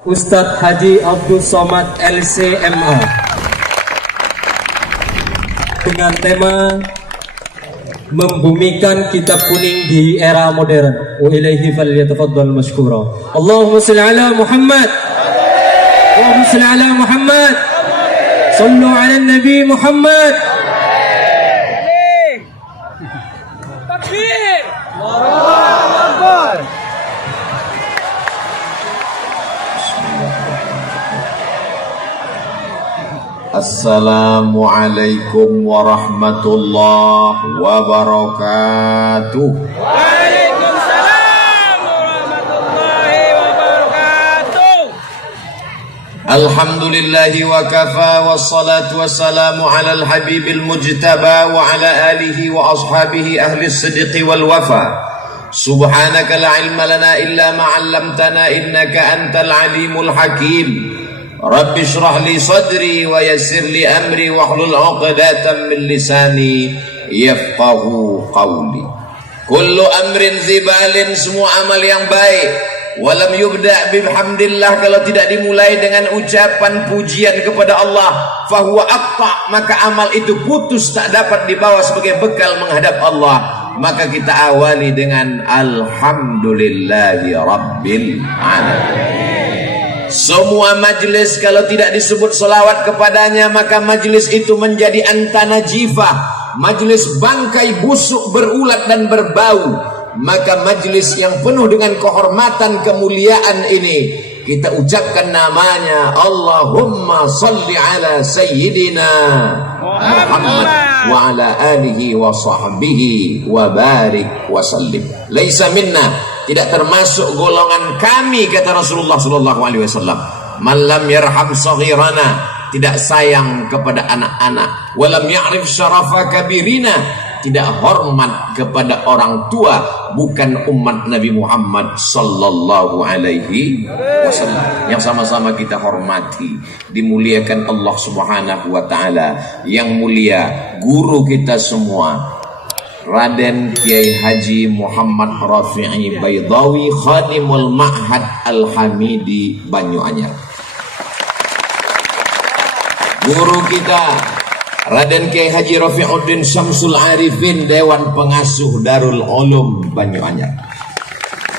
Ustadz Haji Abdul Somad LCMA dengan tema membumikan kitab kuning di era modern. Wa ilaihi falyatafaddal mashkura. Allahumma shalli ala Muhammad. Allahumma shalli ala Muhammad. Sallu ala Nabi Muhammad. Takbir. Allahu Akbar. Assalamualaikum warahmatullahi wabarakatuh. Waalaikumsalam warahmatullahi wabarakatuh. Alhamdulillahi wa kafa wassalatu wassalamu ala al-habibil mujtaba wa ala alihi wa ashabihi ahli as-sidqi wal wafa. Subhanaka la ilma lana illa ma 'allamtana innaka antal alimul hakim. Rabbi shrah li sadri wa yassir li amri wa hlul 'uqdatam min lisani yafqahu qawli. Kullu amrin zibalin, semua amal yang baik, walam yubda' bihamdillah, kalau tidak dimulai dengan ucapan pujian kepada Allah, fahuwa aqta', maka amal itu putus, tak dapat dibawa sebagai bekal menghadap Allah. Maka kita awali dengan alhamdulillahi rabbil alamin. Semua majlis kalau tidak disebut selawat kepadanya, maka majlis itu menjadi antana jifah, majlis bangkai busuk berulat dan berbau. Maka majlis yang penuh dengan kehormatan kemuliaan ini kita ucapkan namanya Allahumma salli ala sayyidina Muhammad wa ala alihi wa sahbihi wa barik wa sallim. Laisa minna, tidak termasuk golongan kami, kata Rasulullah sallallahu alaihi wasallam, man lam yarham saghirana, tidak sayang kepada anak-anak, walam ya'rif syarafa kabirina, tidak hormat kepada orang tua, bukan umat Nabi Muhammad sallallahu alaihi wasallam. Yang sama-sama kita hormati, dimuliakan Allah Subhanahu wa taala. Yang mulia guru kita semua, Raden Kiai Haji Muhammad Rafi'i Baydawi, Khadimul Ma'had Al-Hamidi Banyuanyar. Guru kita Raden Kiai Haji Rafi'uddin Syamsul Arifin, Dewan Pengasuh Darul Ulum Banyuanyar.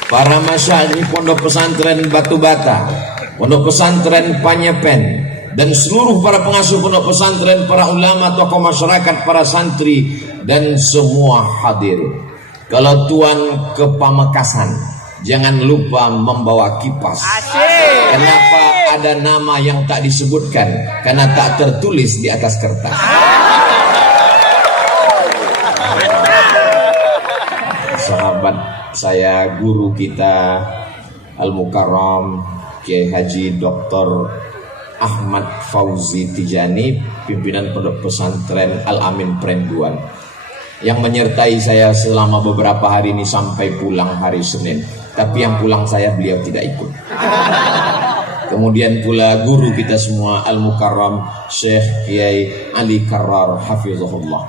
Para masyayikh Pondok Pesantren Batu Bata, Pondok Pesantren Panyepen, dan seluruh para pengasuh pondok pesantren, para ulama, tokoh masyarakat, para santri, dan semua hadirin. Kalau tuan ke Pamekasan, jangan lupa membawa kipas. Kenapa ada nama yang tak disebutkan? Karena tak tertulis di atas kertas. Sahabat saya, guru kita Al-Mukarram Kiai Haji Dr. Ahmad Fauzi Tijani, pimpinan pondok pesantren Al-Amin Prenduan, yang menyertai saya selama beberapa hari ini sampai pulang hari Senin. Tapi yang pulang saya, beliau tidak ikut. Kemudian pula guru kita semua Al-Mukarram Syekh Kiai Ali Karrar hafizahullah.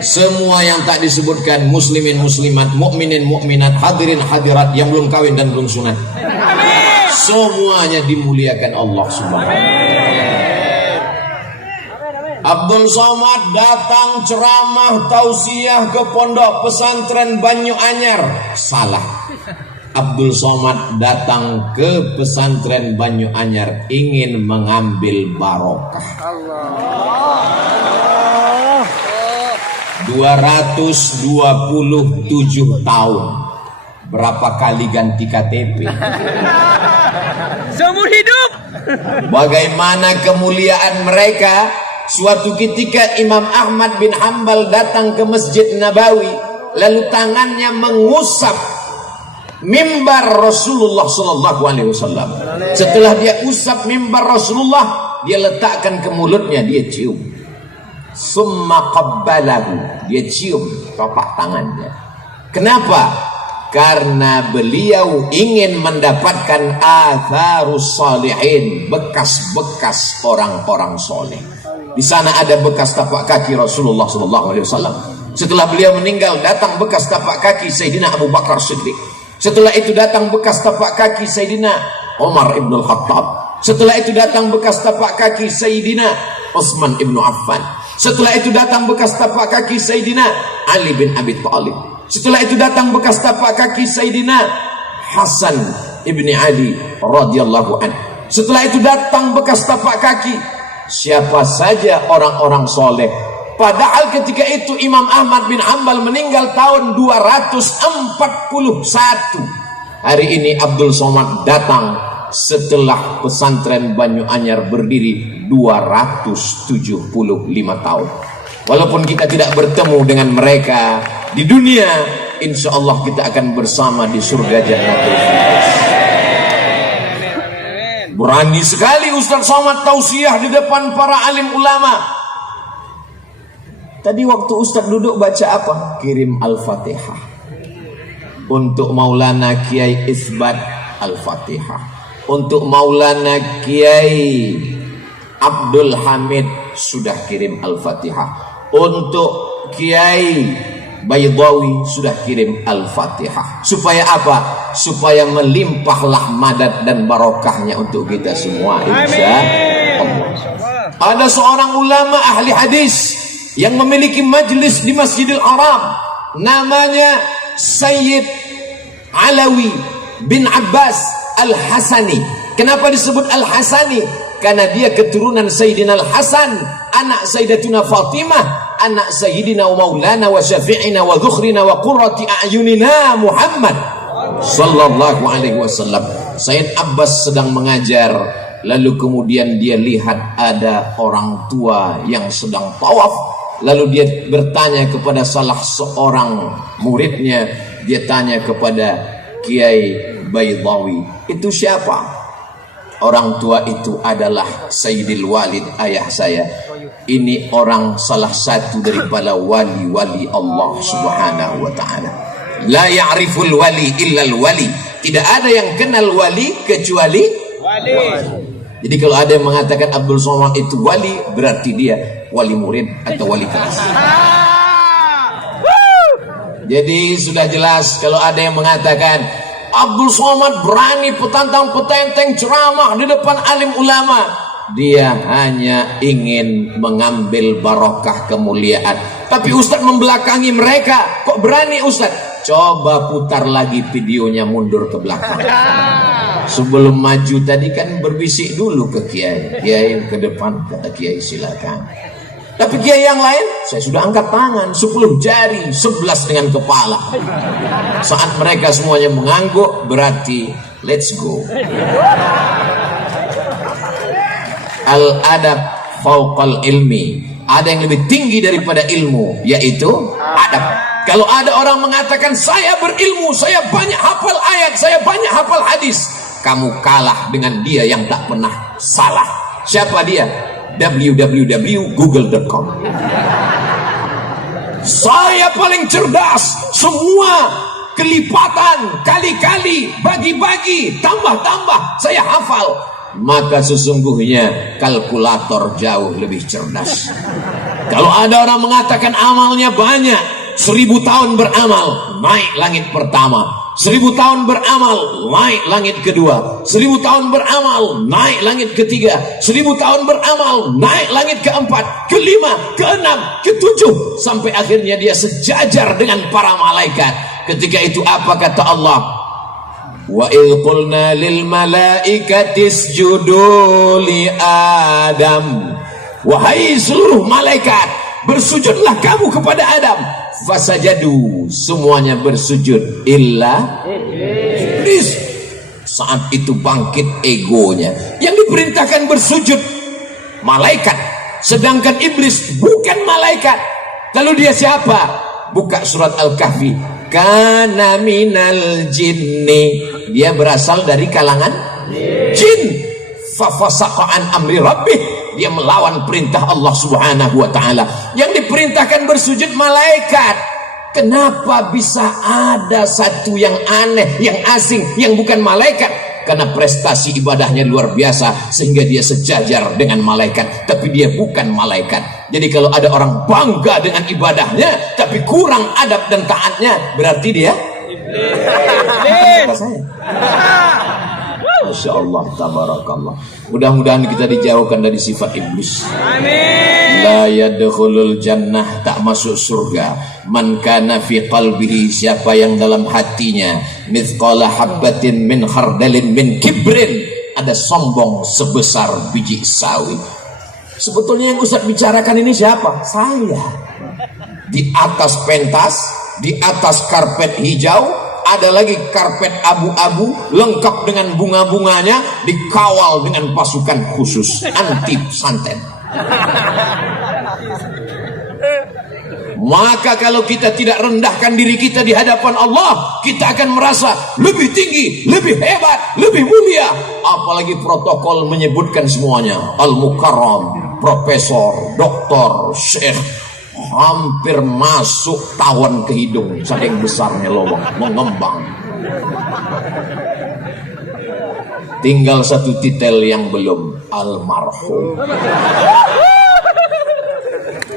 Semua yang tak disebutkan, muslimin muslimat, mukminin mukminat, hadirin hadirat yang belum kawin dan belum sunat, semuanya dimuliakan Allah Subhanahu wa taala. Abdul Somad datang ceramah tausiah ke Pondok Pesantren Banyuanyar. Salah. Abdul Somad datang ke Pesantren Banyuanyar ingin mengambil barokah. 227 tahun. Berapa kali ganti KTP? Seumur hidup. Bagaimana kemuliaan mereka? Suatu ketika Imam Ahmad bin Hanbal datang ke Masjid Nabawi, lalu tangannya mengusap mimbar Rasulullah sallallahu alaihi wasallam. Setelah dia usap mimbar Rasulullah, dia letakkan ke mulutnya, dia cium. Summa qabbalahu, dia cium telapak tangannya. Kenapa? Karena beliau ingin mendapatkan atharus salihin, bekas-bekas orang-orang soleh. Di sana ada bekas tapak kaki Rasulullah SAW. Setelah beliau meninggal, datang bekas tapak kaki Sayyidina Abu Bakar Siddiq. Setelah itu datang bekas tapak kaki Sayyidina Umar ibn Khattab. Setelah itu datang bekas tapak kaki Sayyidina Utsman ibn Affan. Setelah itu datang bekas tapak kaki Sayyidina Ali bin Abi Thalib. Setelah itu datang bekas tapak kaki Sayyidina Hasan ibni Ali radhiyallahu anhu. Setelah itu datang bekas tapak kaki siapa saja orang-orang soleh. Padahal ketika itu Imam Ahmad bin Hanbal meninggal tahun 241. Hari ini Abdul Somad datang setelah pesantren Banyu Anyar berdiri 275 tahun. Walaupun kita tidak bertemu dengan mereka di dunia, insya Allah kita akan bersama di surga Jannatul Firdaus. Berani sekali Ustaz Somad tausiah di depan para alim ulama. Tadi waktu Ustaz duduk baca apa? Kirim Al-Fatihah. Untuk Maulana Kiai Isbat Al-Fatihah. Untuk Maulana Kiai Abdul Hamid sudah kirim Al-Fatihah. Untuk Kiai Baydawi sudah kirim Al-Fatihah. Supaya apa? Supaya melimpahlah madat dan barokahnya untuk kita semua, insya Allah. Ada seorang ulama ahli hadis yang memiliki majlis di Masjidil Haram, namanya Sayyid Alawi bin Abbas Al-Hasani. Kenapa disebut Al-Hasani? Karena dia keturunan Sayyidina Al-Hasan, anak Sayyidatuna Fatimah, anak Sayyidina wa Maulana wa Syafi'ina wa Dhukhrina wa Qurrati A'yunina Muhammad sallallahu alaihi wasallam. Sayyid Abbas sedang mengajar, lalu kemudian dia lihat ada orang tua yang sedang tawaf. Lalu dia bertanya kepada salah seorang muridnya, dia tanya kepada Kiai Baydawi, itu siapa? Orang tua itu adalah Sayyidil Walid, ayah saya. Ini orang salah satu daripada wali-wali Allah subhanahu wa ta'ala. La ya'riful wali illal wali. Tidak ada yang kenal wali kecuali wali. Jadi kalau ada yang mengatakan Abdul Somad itu wali, berarti dia wali murid atau wali kelas. Jadi sudah jelas kalau ada yang mengatakan Abdul Somad berani petantang-petenteng ceramah di depan alim ulama, dia hanya ingin mengambil barokah kemuliaan. Tapi Ustadz membelakangi mereka. Kok berani Ustadz? Coba putar lagi videonya mundur ke belakang. Sebelum maju tadi kan berbisik dulu ke Kiai. Kiai ke depan, kata Kiai silakan. Tapi Kiai yang lain, saya sudah angkat tangan 10 jari, 11 dengan kepala. Saat mereka semuanya mengangguk, berarti let's go. Al-adab fauqal ilmi. Ada yang lebih tinggi daripada ilmu, yaitu adab. Kalau ada orang mengatakan saya berilmu, saya banyak hafal ayat, saya banyak hafal hadis, kamu kalah dengan dia yang tak pernah salah. Siapa dia? www.google.com. Saya paling cerdas, semua kelipatan, kali-kali, bagi-bagi, tambah-tambah, saya hafal. Maka sesungguhnya kalkulator jauh lebih cerdas. Kalau ada orang mengatakan amalnya banyak, 1000 tahun beramal, naik langit pertama. 1000 tahun beramal, naik langit kedua. 1000 tahun beramal, naik langit ketiga. 1000 tahun beramal, naik langit keempat, kelima, keenam, ketujuh, sampai akhirnya dia sejajar dengan para malaikat. Ketika itu apa kata Allah? Wa idh qulna lil malaikati isjudu li Adam. Wahai seluruh malaikat, bersujudlah kamu kepada Adam. Fasajadu, semuanya bersujud illa Iblis. Saat itu bangkit egonya. Yang diperintahkan bersujud malaikat, sedangkan Iblis bukan malaikat. Lalu dia siapa? Buka surat Al-Kahfi. Kana minal jinni. Dia berasal dari kalangan jin. Fafasaqa an amri rabbih. Dia melawan perintah Allah subhanahu wa ta'ala. Yang diperintahkan bersujud malaikat. Kenapa bisa ada satu yang aneh, yang asing, yang bukan malaikat? Karena prestasi ibadahnya luar biasa, sehingga dia sejajar dengan malaikat. Tapi dia bukan malaikat. Jadi kalau ada orang bangga dengan ibadahnya, tapi kurang adab dan taatnya, berarti dia Iblis. Masya Allah, tabarakallah. Mudah-mudahan kita dijauhkan dari sifat iblis. Amin. La yadkhulul jannah, tak masuk surga, man kana fi qalbihi, siapa yang dalam hatinya mithqala habbatin min khardalin min kibrin, ada sombong sebesar biji sawi. Sebetulnya yang Ustaz bicarakan ini siapa? Saya. Di atas pentas, di atas karpet hijau, ada lagi karpet abu-abu lengkap dengan bunga-bunganya, dikawal dengan pasukan khusus anti santet. Maka kalau kita tidak rendahkan diri kita di hadapan Allah, kita akan merasa lebih tinggi, lebih hebat, lebih mulia. Apalagi protokol menyebutkan semuanya, Al-Mukarram, Profesor, Doktor, Syekh, hampir masuk tawon ke hidung, saking besarnya lubang, mengembang. Tinggal satu titel yang belum, almarhum.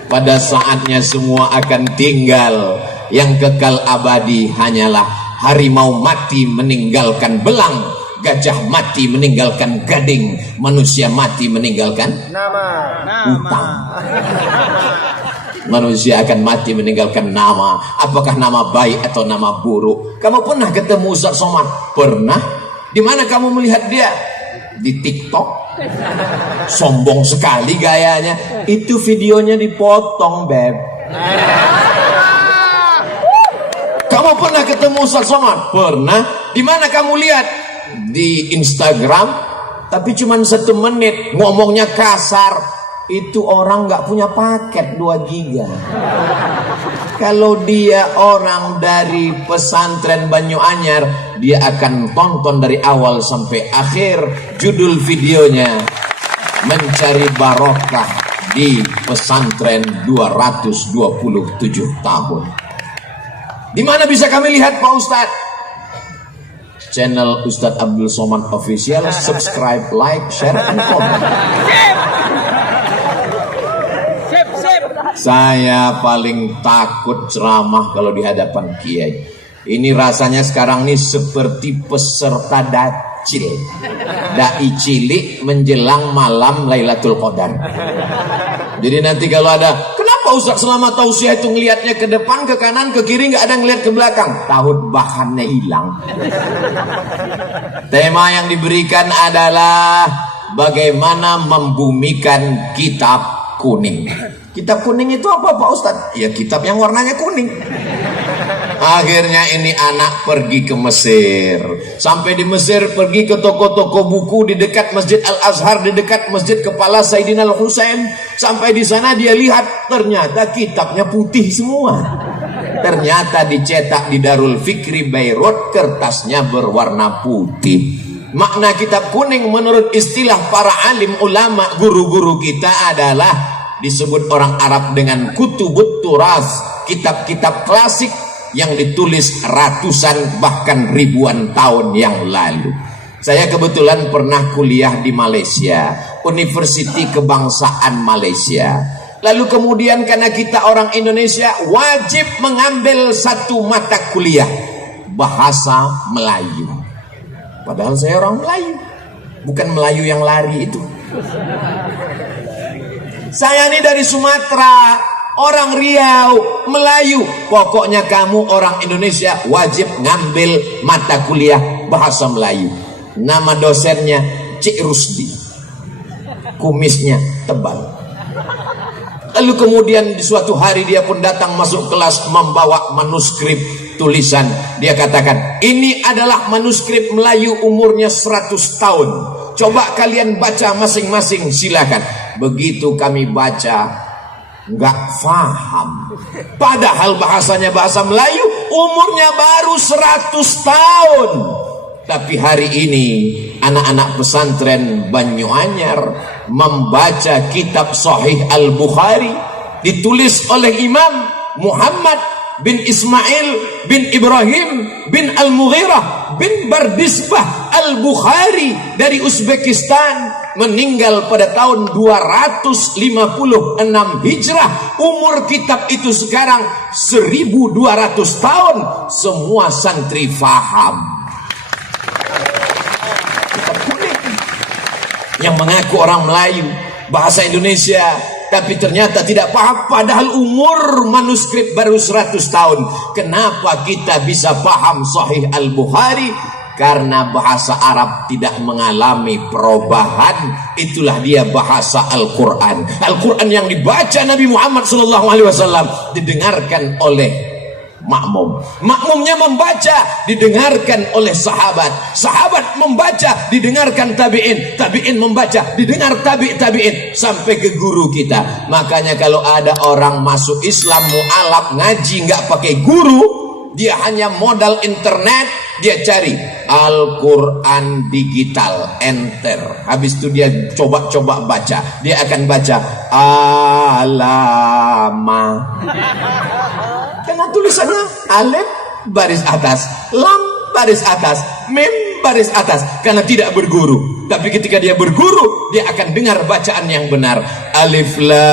Pada saatnya semua akan tinggal. Yang kekal abadi hanyalah harimau mati meninggalkan belang, gajah mati meninggalkan gading, manusia mati meninggalkan utang. Manusia akan mati meninggalkan nama. Apakah nama baik atau nama buruk? Kamu pernah ketemu Ustaz Somad? Pernah. Di mana kamu melihat dia? Di TikTok. Sombong sekali gayanya. Itu videonya dipotong, Beb. Kamu pernah ketemu Ustaz Somad? Pernah. Di mana kamu lihat? Di Instagram. Tapi cuma 1 menit, ngomongnya kasar. Itu orang nggak punya paket 2 giga. Kalau dia orang dari pesantren Banyu Anyar, dia akan tonton dari awal sampai akhir. Judul videonya, mencari barokah di pesantren 227 tahun. Di mana bisa kami lihat Pak Ustadz? Channel Ustadz Abdul Somad Official. Subscribe, like, share, and comment. Saya paling takut ceramah kalau di hadapan kiai. Ini rasanya sekarang ini seperti peserta dacil, dai cilik menjelang malam Lailatul Qadar. Jadi nanti kalau ada, kenapa Ustaz selama tausiah itu ngelihatnya ke depan, ke kanan, ke kiri, nggak ada ngelihat ke belakang? Tahu bahannya hilang. Tema yang diberikan adalah bagaimana membumikan kitab kuning. Kitab kuning itu apa Pak Ustadz? Ya kitab yang warnanya kuning. Akhirnya ini anak pergi ke Mesir. Sampai di Mesir pergi ke toko-toko buku di dekat Masjid Al-Azhar, di dekat Masjid Kepala Sayyidina Al-Husain. Sampai di sana dia lihat ternyata kitabnya putih semua. Ternyata dicetak di Darul Fikri Beirut, kertasnya berwarna putih. Makna kitab kuning menurut istilah para alim ulama, guru-guru kita adalah disebut orang Arab dengan kutubut turas, kitab-kitab klasik yang ditulis ratusan bahkan ribuan tahun yang lalu. Saya kebetulan pernah kuliah di Malaysia, Universiti Kebangsaan Malaysia. Lalu kemudian karena kita orang Indonesia wajib mengambil satu mata kuliah bahasa Melayu. Padahal saya orang Melayu, bukan Melayu yang lari itu. Saya ini dari Sumatera, orang Riau, Melayu. Pokoknya kamu orang Indonesia wajib ngambil mata kuliah bahasa Melayu. Nama dosennya Cik Rusdi. Kumisnya tebal. Lalu kemudian di suatu hari dia pun datang masuk kelas membawa manuskrip tulisan. Dia katakan, ini adalah manuskrip Melayu umurnya 100 tahun. Coba kalian baca masing-masing, silakan. Begitu kami baca, nggak faham. Padahal bahasanya bahasa Melayu, umurnya baru 100 tahun. Tapi hari ini anak-anak pesantren Banyu Anyar membaca kitab Sahih Al-Bukhari, ditulis oleh Imam Muhammad bin Ismail bin Ibrahim bin Al-Mughirah bin Bardisbah Al-Bukhari dari Uzbekistan, meninggal pada tahun 256 Hijrah. Umur kitab itu sekarang 1200 tahun. Semua santri faham. yang mengaku orang Melayu, bahasa Indonesia, tapi ternyata tidak paham, padahal umur manuskrip baru 100 tahun. Kenapa kita bisa paham Sahih Al-Bukhari? Karena bahasa Arab tidak mengalami perubahan. Itulah dia bahasa Al-Quran. Al-Quran yang dibaca Nabi Muhammad SAW didengarkan oleh makmum, makmumnya membaca didengarkan oleh sahabat, sahabat membaca didengarkan tabi'in, tabi'in membaca didengar tabi'in sampai ke guru kita. Makanya kalau ada orang masuk Islam mu'alaf ngaji nggak pakai guru, dia hanya modal internet, dia cari Al-Quran digital, enter, habis itu dia coba-coba baca, dia akan baca alama. Karena tulisannya alif baris atas, lam baris atas, mim baris atas. Karena tidak berguru. Tapi ketika dia berguru, dia akan dengar bacaan yang benar. Alif lam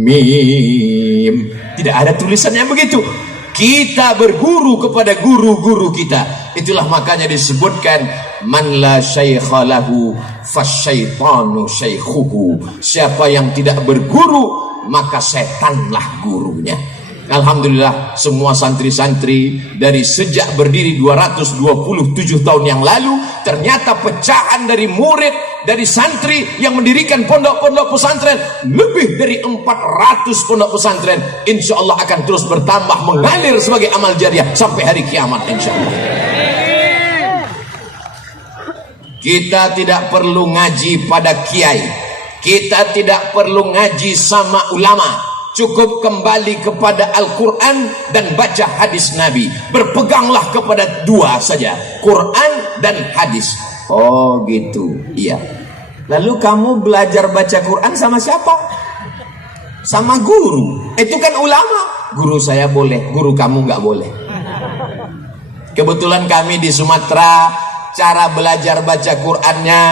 mim. Tidak ada tulisannya begitu. Kita berguru kepada guru-guru kita. Itulah makanya disebutkan man la syaikha lahu fasyaitanu syaikhuhu. Siapa yang tidak berguru, maka setanlah gurunya. Alhamdulillah semua santri-santri dari sejak berdiri 227 tahun yang lalu, ternyata pecahan dari murid, dari santri yang mendirikan pondok-pondok pesantren, lebih dari 400 pondok pesantren, insya Allah akan terus bertambah, mengalir sebagai amal jariah sampai hari kiamat insya Allah. Kita tidak perlu ngaji pada kiai, kita tidak perlu ngaji sama ulama, cukup kembali kepada Al-Quran dan baca hadis Nabi. Berpeganglah kepada dua saja, Quran dan hadis. Oh gitu, iya. Lalu kamu belajar baca Quran sama siapa? Sama guru. Itu kan ulama. Guru saya boleh, guru kamu nggak boleh. Kebetulan kami di Sumatera, cara belajar baca Qurannya,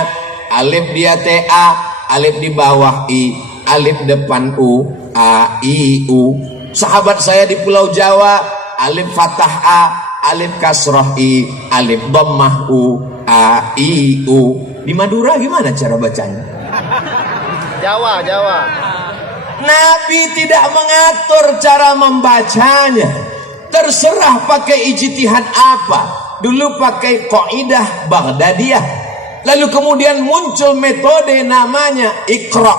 alif di A, alif di bawah I, alif depan U, A, I, U. Sahabat saya di Pulau Jawa, alif fathah A, alif kasroh I, alif dhammah U, A, I, U. Di Madura gimana cara bacanya? Jawa. Nabi tidak mengatur cara membacanya. Terserah pakai ijtihad apa. Dulu pakai qaidah Baghdadiyah. Lalu kemudian muncul metode namanya Iqra.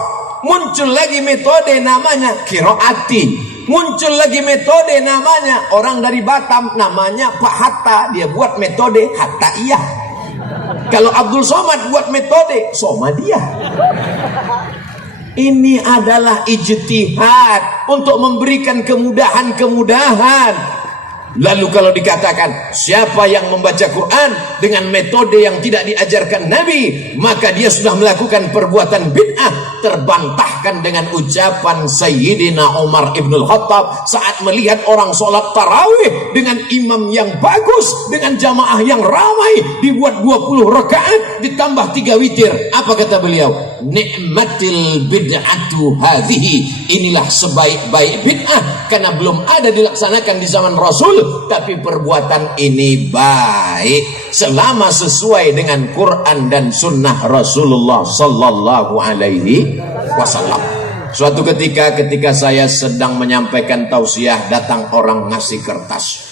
Muncul lagi metode namanya Qiraati. Muncul lagi metode namanya, orang dari Batam namanya Pak Hatta, dia buat metode Hattaiyah. Kalau Abdul Somad buat metode Somadiyah. Ini adalah ijtihad untuk memberikan kemudahan-kemudahan. Lalu kalau dikatakan siapa yang membaca Quran dengan metode yang tidak diajarkan Nabi, maka dia sudah melakukan perbuatan bid'ah. Terbantahkan dengan ucapan Sayyidina Umar Ibnul Khattab saat melihat orang sholat tarawih dengan imam yang bagus, dengan jamaah yang ramai, dibuat 20 rakaat ditambah 3 witir. Apa kata beliau? Ni'matil bid'atu hadhihi. Inilah sebaik-baik bid'ah, karena belum ada dilaksanakan di zaman Rasul, tapi perbuatan ini baik selama sesuai dengan Quran dan sunnah Rasulullah sallallahu alaihi wasallam. Suatu ketika saya sedang menyampaikan tausiah, datang orang ngasih kertas.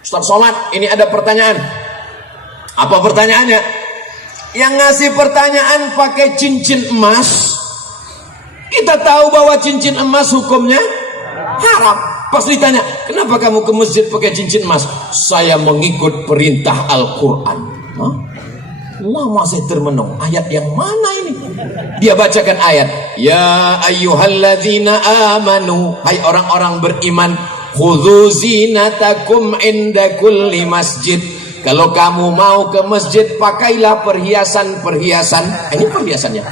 Ustaz Somad, ini ada pertanyaan. Apa pertanyaannya? Yang ngasih pertanyaan pakai cincin emas. Kita tahu bahwa cincin emas hukumnya haram. Pas ditanya, kenapa kamu ke masjid pakai cincin emas? Saya mengikut perintah Al-Quran. Lama saya termenung, ayat yang mana ini? Dia bacakan ayat, ya ayyuhalladzina amanu, hai orang-orang beriman, khudzu zinatakum inda kulli masjid. Kalau kamu mau ke masjid, pakailah perhiasan-perhiasan. Ini perhiasannya.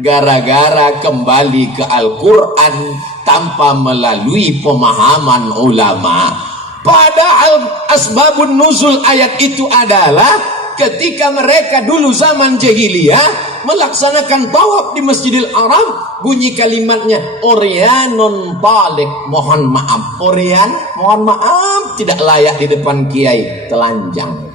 Gara-gara kembali ke Al-Quran tanpa melalui pemahaman ulama. Padahal asbabun nuzul ayat itu adalah ketika mereka dulu zaman jahiliyah melaksanakan tawaf di Masjidil Haram, bunyi kalimatnya Oryanun Talik, mohon maaf. Oryan, mohon maaf, tidak layak di depan kiai, telanjang.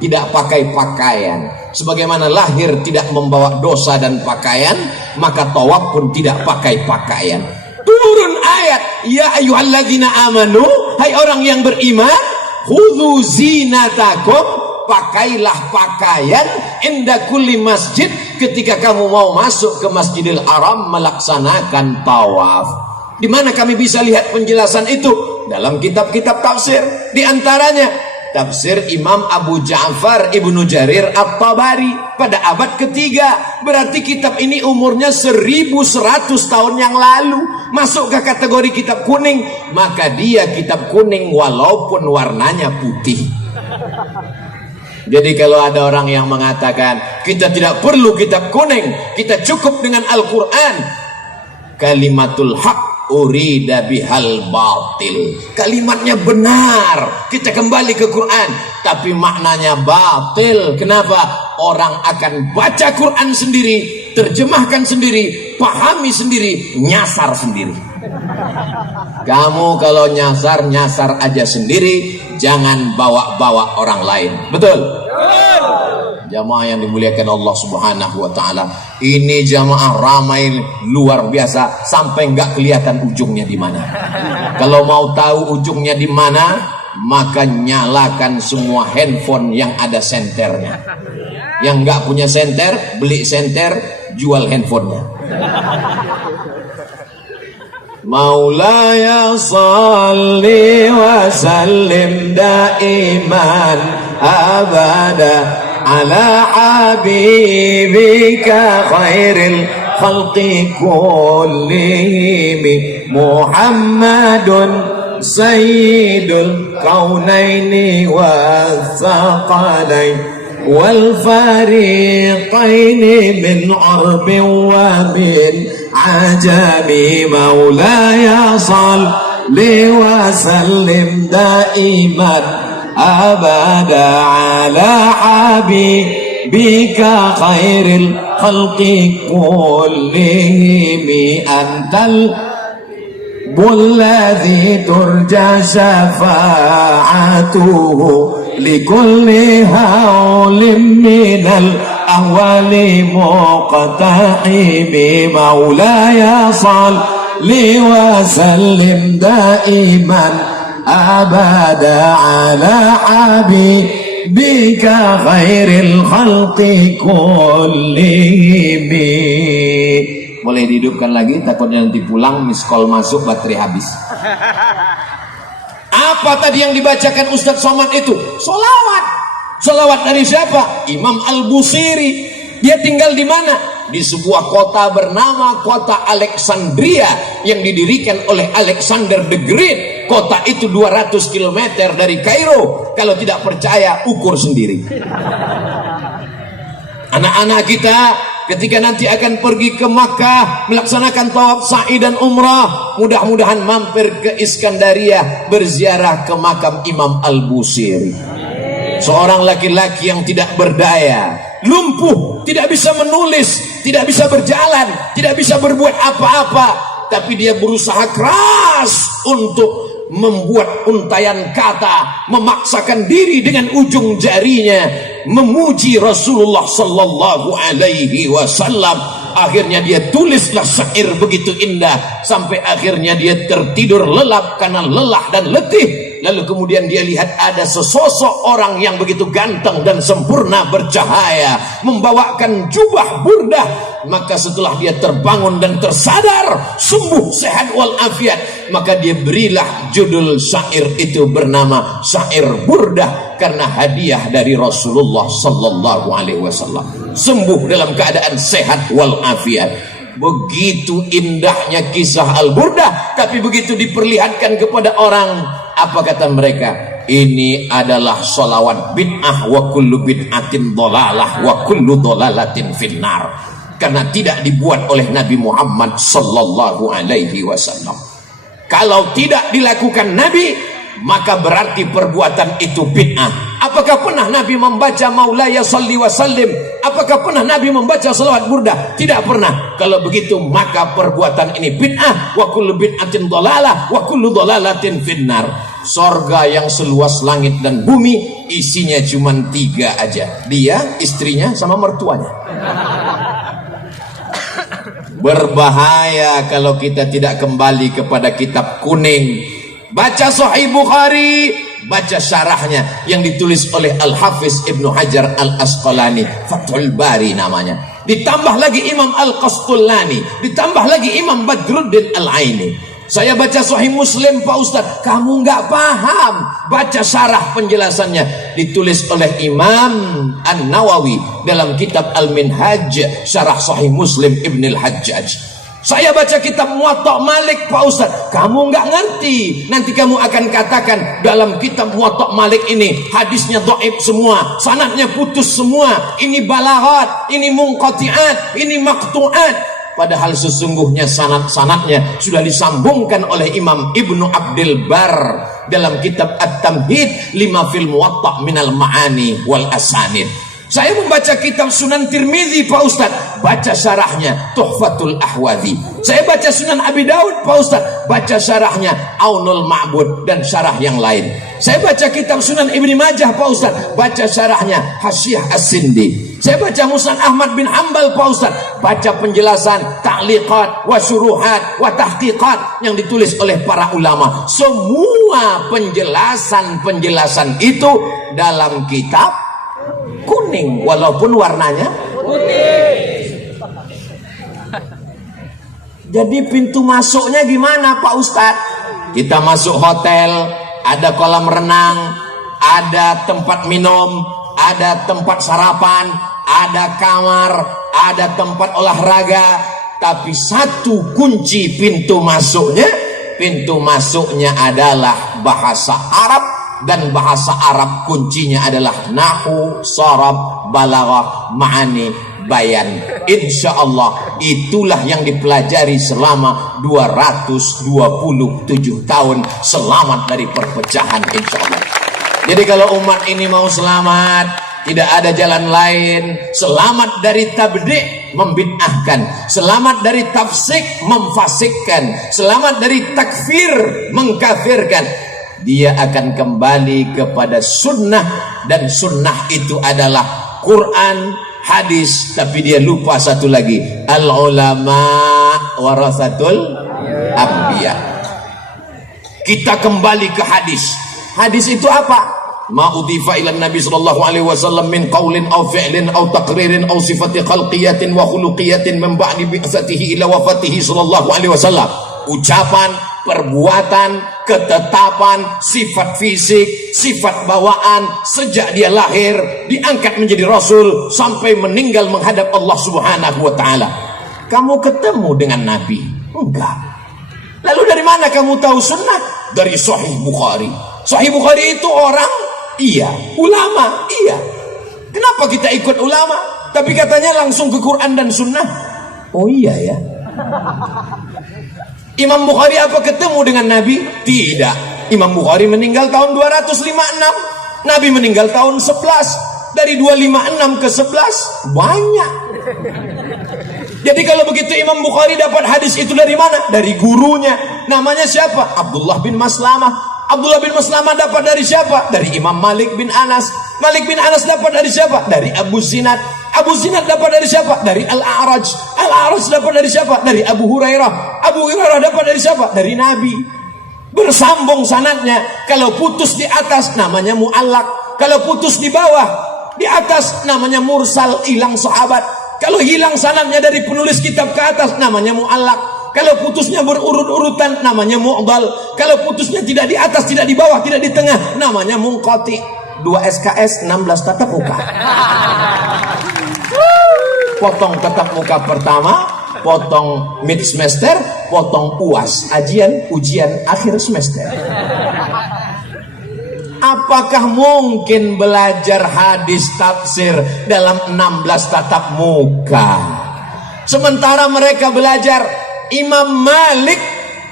tidak pakai pakaian. Sebagaimana lahir tidak membawa dosa dan pakaian, maka tawaf pun tidak pakai pakaian. Turun ayat, ya ayyuhalladzina amanu, hai orang yang beriman, khudzu zinatakum, pakailah pakaian inda kulli masjid, ketika kamu mau masuk ke Masjidil Haram melaksanakan tawaf. Di mana kami bisa lihat penjelasan itu? Dalam kitab-kitab tafsir. Di antaranya tafsir Imam Abu Ja'far Ibnu Jarir At-Tabari pada abad ketiga. Berarti kitab ini umurnya 1100 tahun yang lalu. Masuk ke kategori kitab kuning. Maka dia kitab kuning walaupun warnanya putih. Jadi kalau ada orang yang mengatakan kita tidak perlu kitab kuning, kita cukup dengan Al-Quran, kalimatul haq urida bihal batil, kalimatnya benar, kita kembali ke Quran, tapi maknanya batil. Kenapa? Orang akan baca Quran sendiri, terjemahkan sendiri, pahami sendiri, nyasar sendiri. Kamu kalau nyasar, nyasar aja sendiri, jangan bawa-bawa orang lain. Betul? Jamaah yang dimuliakan Allah Subhanahu wa taala, ini jamaah ramai luar biasa sampai nggak kelihatan ujungnya di mana. Kalau mau tahu ujungnya di mana, maka nyalakan semua handphone yang ada senternya. Yang nggak punya senter, beli senter, jual handphonenya. Maulaya salli wa sallim daiman abada ala habibika khairil khalqi kullihim Muhammadun sayyidul kaunaini wathaqalain wal fariqaini min arbin wa min ajami maulaya salli wa sallim daiman abada ala habibika khairil khalqi kullihim antal bulladhi turja syafa'atuhu likulli hawlim minal ahwali muqtahimi maulaya salli wa sallim daiman abada ala habibika khairil khalqi kullihim. Boleh dihidupkan lagi, takutnya nanti pulang miss call masuk baterai habis. Apa tadi yang dibacakan Ustadz Somad itu? Solawat. Solawat dari siapa? Imam Al-Busiri. Dia tinggal di mana? Di sebuah kota bernama kota Alexandria yang didirikan oleh Alexander the Great. Kota itu 200 km dari Kairo. Kalau tidak percaya, ukur sendiri. Anak-anak kita ketika nanti akan pergi ke Makkah melaksanakan tawaf sa'i dan umrah, mudah-mudahan mampir ke Iskandaria berziarah ke makam Imam Al-Busiri. Seorang laki-laki yang tidak berdaya, lumpuh, tidak bisa menulis, tidak bisa berjalan, tidak bisa berbuat apa-apa, tapi dia berusaha keras untuk membuat untayan kata, memaksakan diri dengan ujung jarinya memuji Rasulullah sallallahu alaihi wasallam. Akhirnya dia tulislah syair begitu indah sampai akhirnya dia tertidur lelap karena lelah dan letih. Lalu kemudian dia lihat ada sesosok orang yang begitu ganteng dan sempurna bercahaya membawakan jubah burdah. Maka setelah dia terbangun dan tersadar, sembuh sehat walafiat, maka dia berilah judul syair itu bernama Syair Burdah, karena hadiah dari Rasulullah sallallahu alaihi wasallam. Sembuh dalam keadaan sehat walafiat. Begitu indahnya kisah Al-Burdah, tapi begitu diperlihatkan kepada orang, apa kata mereka? Ini adalah sholawat bid'ah, wa kullu bid'atin dhalalah wa kullu dhalalatin finnar. Karena tidak dibuat oleh Nabi Muhammad sallallahu alaihi wasallam. Kalau tidak dilakukan Nabi, maka berarti perbuatan itu bid'ah. Apakah pernah Nabi membaca Maulaya salli wa sallim? Apakah pernah Nabi membaca salawat burdah? Tidak pernah. Kalau begitu maka perbuatan ini bid'ah, wa kullu bid'atin dhalalah wa kullu dhalalatin finnar. Sorga yang seluas langit dan bumi isinya cuma 3 aja, dia, istrinya, sama mertuanya. Berbahaya kalau kita tidak kembali kepada kitab kuning. Baca Sahih Bukhari, baca syarahnya yang ditulis oleh Al-Hafiz Ibnu Hajar Al-Asqalani, Fathul Bari namanya. Ditambah lagi Imam Al-Qastullani, ditambah lagi Imam Badruddin Al-Aini. Saya baca Sahih Muslim, Pak Ustadz, kamu nggak paham. Baca syarah penjelasannya, ditulis oleh Imam An-Nawawi dalam kitab Al-Minhaj, syarah Sahih Muslim Ibn Al-Hajjaj. Saya baca kitab Muwatta Malik, Pak Ustadz, kamu nggak ngerti. Nanti kamu akan katakan dalam kitab Muwatta Malik ini hadisnya dhaif semua, sanadnya putus semua, ini balaghat, ini munqati'at, ini maqtu'at. Padahal sesungguhnya sanad-sanadnya sudah disambungkan oleh Imam Ibnu Abdul Bar dalam kitab At-Tamhid lima fil Muwatta minal ma'ani wal asanid. Saya membaca kitab Sunan Tirmizi, Pak Ustadz, baca syarahnya Tuhfatul Ahwadhi. Saya baca Sunan Abi Daud, Pak Ustadz, baca syarahnya Aunul Ma'bud dan syarah yang lain. Saya baca kitab Sunan Ibni Majah, Pak Ustadz, baca syarahnya Hasyiah As-Sindi. Saya baca Musnad Ahmad bin Hanbal, Pak Ustadz, baca penjelasan ta'liqat wa syuruhat wa tahqiqat yang ditulis oleh para ulama. Semua penjelasan-penjelasan itu dalam kitab kuning, walaupun warnanya putih. Jadi pintu masuknya gimana, Pak Ustadz? Kita masuk hotel, ada kolam renang, ada tempat minum, ada tempat sarapan, ada kamar, ada tempat olahraga. Tapi satu kunci pintu masuknya adalah bahasa Arab. Dan bahasa Arab kuncinya adalah nahu, sarab, balaghah, ma'ani, bayan. Insya Allah itulah yang dipelajari selama 227 tahun. Selamat dari perpecahan, insya Allah. Jadi kalau umat ini mau selamat, tidak ada jalan lain. Selamat dari tabdi', membid'ahkan. Selamat dari tafsik, memfasikkan. Selamat dari takfir, mengkafirkan. Dia akan kembali kepada sunnah, dan sunnah itu adalah Quran, hadis. Tapi dia lupa satu lagi, al ulama warasatul anbiya. Kita kembali ke hadis. Hadis itu apa? Ma udhifa ila Nabi sallallahu alaihi wasallam min qaulin aw fi'lin aw taqririn aw sifati khalqiyatin wa khuluqiyatin min ba'di bi'satihi ila wafatihi sallallahu alaihi wasallam. Ucapan, perbuatan, ketetapan, sifat fisik, sifat bawaan sejak dia lahir, diangkat menjadi rasul sampai meninggal menghadap Allah Subhanahu wa taala. Kamu ketemu dengan Nabi? Enggak. Lalu dari mana kamu tahu sunnah? Dari Sahih Bukhari. Sahih Bukhari itu orang? Iya. Ulama? Iya. Kenapa kita ikut ulama? Tapi katanya langsung ke Quran dan sunnah. Oh iya ya. Imam Bukhari apa ketemu dengan Nabi? Tidak. Imam Bukhari meninggal tahun 256. Nabi meninggal tahun 11. Dari 256 ke 11 banyak. Jadi kalau begitu Imam Bukhari dapat hadis itu dari mana? Dari gurunya. Namanya siapa? Abdullah bin Maslamah. Abdullah bin Maslamah dapat dari siapa? Dari Imam Malik bin Anas. Malik bin Anas dapat dari siapa? Dari Abu Zinad. Abu Zinad dapat dari siapa? Dari Al-A'raj. Al-A'raj dapat dari siapa? Dari Abu Hurairah. Abu Hurairah dapat dari siapa? Dari Nabi. Bersambung sanadnya. Kalau putus di atas namanya mu'allaq. Kalau putus di bawah, di atas namanya mursal, hilang sahabat. Kalau hilang sanadnya dari penulis kitab ke atas namanya mu'allaq. Kalau putusnya berurut-urutan namanya mu'dal. Kalau putusnya tidak di atas, tidak di bawah, tidak di tengah, namanya munqati. 2 SKS 16 tatap muka. Potong tatap muka pertama, potong mid semester, potong UAS, ujian akhir semester. Apakah mungkin belajar hadis tafsir dalam 16 tatap muka? Sementara mereka belajar Imam Malik.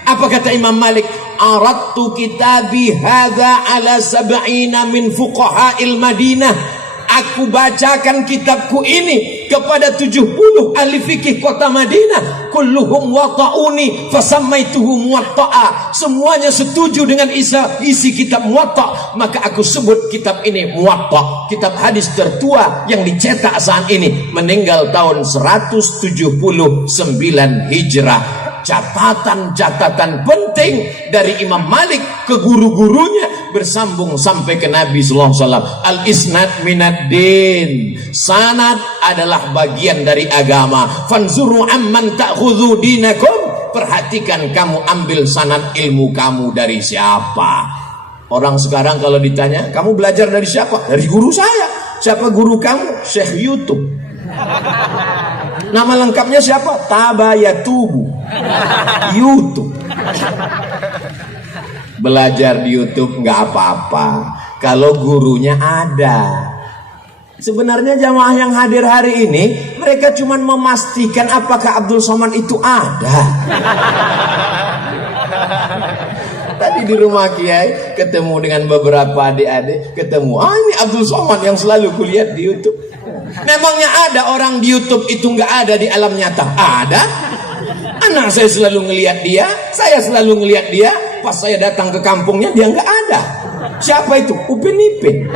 Apa kata Imam Malik? Aradtu kitabi hadza ala sab'ina min fuqaha'il Madinah. Aku bacakan kitabku ini kepada 70 ahli fikih kota Madinah, kulluhum wata'uni fasammaituhu muwatta'a. Semuanya setuju dengan isi kitab Muwatta, maka aku sebut kitab ini Muwatta, kitab hadis tertua yang dicetak saat ini, meninggal tahun 179 Hijrah. Catatan-catatan penting dari Imam Malik ke guru-gurunya bersambung sampai ke Nabi sallallahu alaihi wasallam. Al-isnad minad din. Sanad adalah bagian dari agama. Fanzuru amman ta'khudhu dinakum. Perhatikan kamu ambil sanad ilmu kamu dari siapa. Orang sekarang kalau ditanya, kamu belajar dari siapa? Dari guru saya. Siapa guru kamu? Syekh YouTube. Nama lengkapnya siapa? Tabayatubu. YouTube. Belajar di YouTube nggak apa-apa kalau gurunya ada. Sebenarnya jamaah yang hadir hari ini, mereka cuma memastikan apakah Abdul Somad itu ada. Tadi di rumah Kiai ketemu dengan beberapa adik-adik, ketemu, ini Abdul Somad yang selalu kulihat di YouTube. Memangnya ada orang di YouTube itu nggak ada di alam nyata? Ada. Anak saya selalu ngelihat dia, saya selalu ngelihat dia. Pas saya datang ke kampungnya dia nggak ada. Siapa itu? Upin Ipin.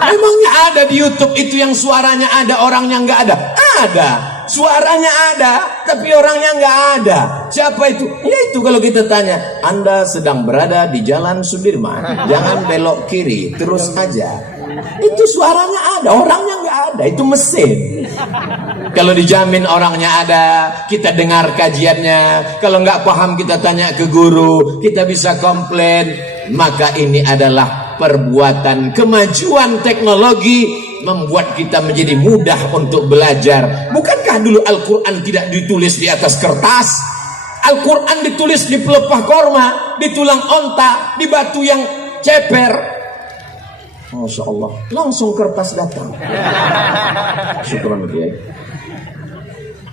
Memangnya ada di YouTube itu yang suaranya ada, orangnya nggak ada? Ada. Suaranya ada, tapi orangnya nggak ada. Siapa itu? Ya itu kalau kita tanya, Anda sedang berada di Jalan Sudirman, jangan belok kiri, terus aja. Itu suaranya ada, orangnya nggak ada. Itu mesin. Kalau dijamin orangnya ada, kita dengar kajiannya. Kalau nggak paham kita tanya ke guru, kita bisa komplain. Maka ini adalah perbuatan kemajuan teknologi membuat kita menjadi mudah untuk belajar. Bukankah dulu Al-Quran tidak ditulis di atas kertas? Al-Quran ditulis di pelepah korma, di tulang onta, di batu yang ceper. Masya Allah, langsung kertas datang. Syukran Kiai.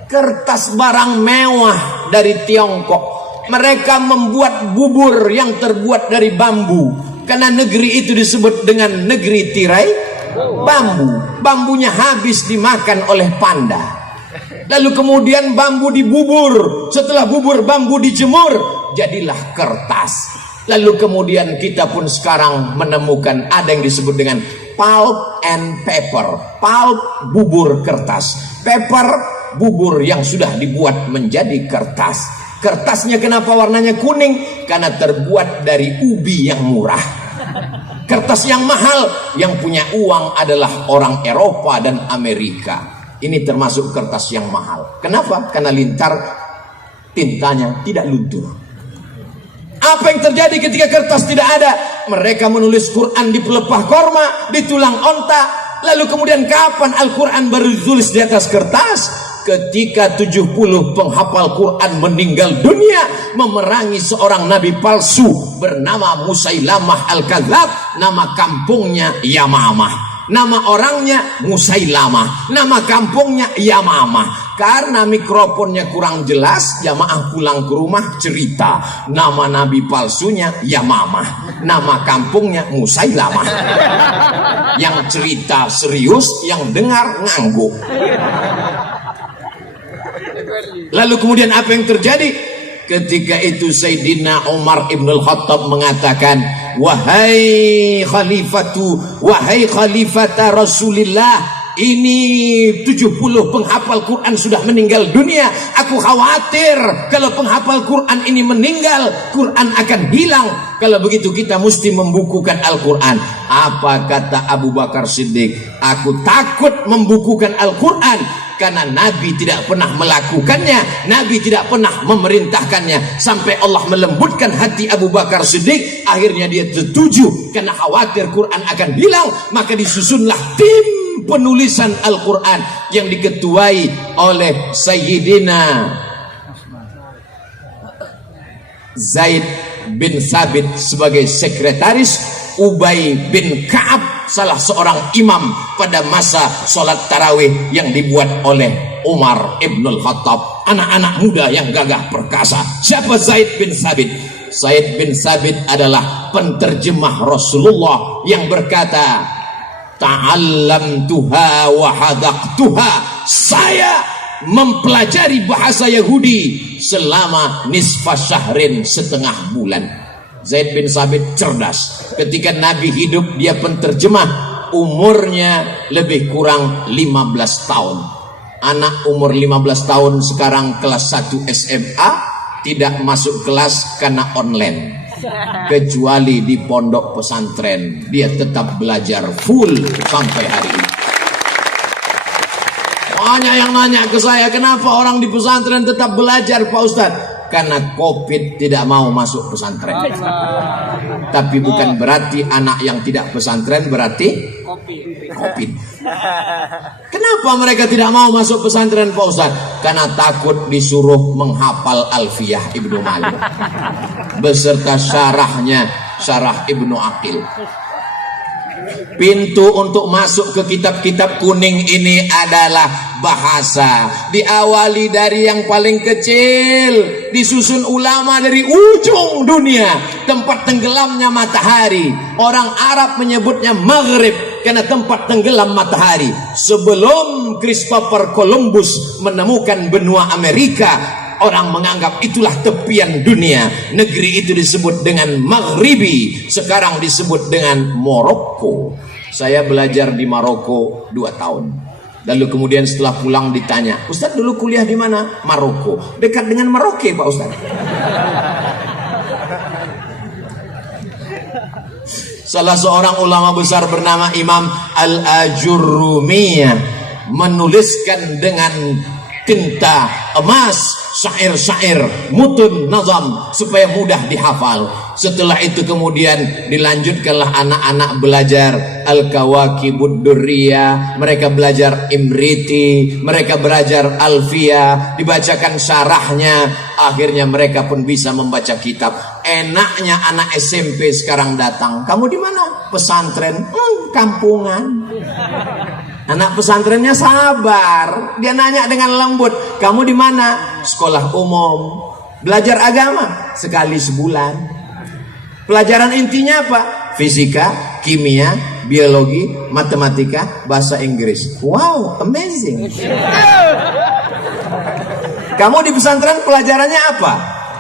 Kertas barang mewah dari Tiongkok. Mereka membuat bubur yang terbuat dari bambu, karena negeri itu disebut dengan negeri tirai bambu. Bambunya habis dimakan oleh panda. Lalu kemudian bambu dibubur. Setelah bubur bambu dijemur, jadilah kertas. Lalu kemudian kita pun sekarang menemukan ada yang disebut dengan pulp and paper. Pulp, bubur kertas. Paper, bubur yang sudah dibuat menjadi kertas. Kertasnya kenapa warnanya kuning? Karena terbuat dari ubi yang murah. Kertas yang mahal, yang punya uang adalah orang Eropa dan Amerika. Ini termasuk kertas yang mahal. Kenapa? Karena lintar, tintanya tidak luntur. Apa yang terjadi ketika kertas tidak ada? Mereka menulis Quran di pelepah korma, di tulang onta. Lalu kemudian kapan Al-Quran baru ditulis di atas kertas? Ketika 70 penghafal Quran meninggal dunia memerangi seorang nabi palsu bernama Musailamah Al-Kadzab. Nama kampungnya Yamamah, nama orangnya Musailamah, nama kampungnya Yamamah. Karena mikrofonnya kurang jelas, jamaah pulang ke rumah cerita nama nabi palsunya Yamamah, nama kampungnya Musailamah. Yang cerita serius, yang dengar ngangguk. Lalu kemudian apa yang terjadi? Ketika itu Sayyidina Umar ibn al-Khattab mengatakan, wahai khalifata Rasulillah, ini 70 penghafal Quran sudah meninggal dunia. Aku khawatir kalau penghafal Quran ini meninggal, Quran akan hilang. Kalau begitu kita mesti membukukan Al-Quran. Apa kata Abu Bakar Siddiq? Aku takut membukukan Al-Quran karena Nabi tidak pernah melakukannya, Nabi tidak pernah memerintahkannya. Sampai Allah melembutkan hati Abu Bakar Siddiq, akhirnya dia setuju karena khawatir Quran akan hilang. Maka disusunlah tim penulisan Al-Quran yang diketuai oleh Sayyidina Zaid bin Thabit sebagai sekretaris, Ubay bin Ka'ab salah seorang imam pada masa sholat tarawih yang dibuat oleh Umar ibn al-Khattab. Anak-anak muda yang gagah perkasa. Siapa Zaid bin Thabit? Zaid bin Thabit adalah penterjemah Rasulullah yang berkata, ta'allamtuha wa hadaqtuha. Saya mempelajari bahasa Yahudi selama nisfa syahrin, setengah bulan. Zaid bin Sabit cerdas. Ketika Nabi hidup, dia penterjemah. Umurnya lebih kurang 15 tahun. Anak umur 15 tahun sekarang kelas 1 SMA, tidak masuk kelas karena online. Kecuali di pondok pesantren, dia tetap belajar full sampai hari ini. Banyak yang nanya ke saya, kenapa orang di pesantren tetap belajar Pak Ustadz? Karena COVID tidak mau masuk pesantren. Tapi bukan berarti anak yang tidak pesantren berarti COVID. Kenapa mereka tidak mau masuk pesantren Pak Ustadz? Karena takut disuruh menghafal Alfiyah Ibnu Malik beserta syarahnya, syarah Ibnu Aqil. Pintu untuk masuk ke kitab-kitab kuning ini adalah bahasa. Diawali dari yang paling kecil, disusun ulama dari ujung dunia, tempat tenggelamnya matahari. Orang Arab menyebutnya Maghrib karena tempat tenggelam matahari. Sebelum Christopher Columbus menemukan benua Amerika, orang menganggap itulah tepian dunia. Negeri itu disebut dengan Maghribi, sekarang disebut dengan Maroko. Saya belajar di Maroko 2 tahun. Lalu kemudian setelah pulang ditanya, Ustadz dulu kuliah di mana? Maroko. Dekat dengan Maroke Pak Ustadz. Salah seorang ulama besar bernama Imam Al-Ajurrumiyah menuliskan dengan tinta emas syair-syair mutun nazam supaya mudah dihafal. Setelah itu kemudian dilanjutkanlah anak-anak belajar Al-Kawakibud Durriyah, mereka belajar Imriti, mereka belajar Alfiyah, dibacakan syarahnya, akhirnya mereka pun bisa membaca kitab. Enaknya anak SMP sekarang datang, kamu di mana? Pesantren. Kampungan. Anak pesantrennya sabar, dia nanya dengan lembut, kamu di mana? Sekolah umum. Belajar agama sekali sebulan. Pelajaran intinya apa? Fisika, kimia, biologi, matematika, bahasa Inggris. Wow, amazing. Kamu di pesantren pelajarannya apa?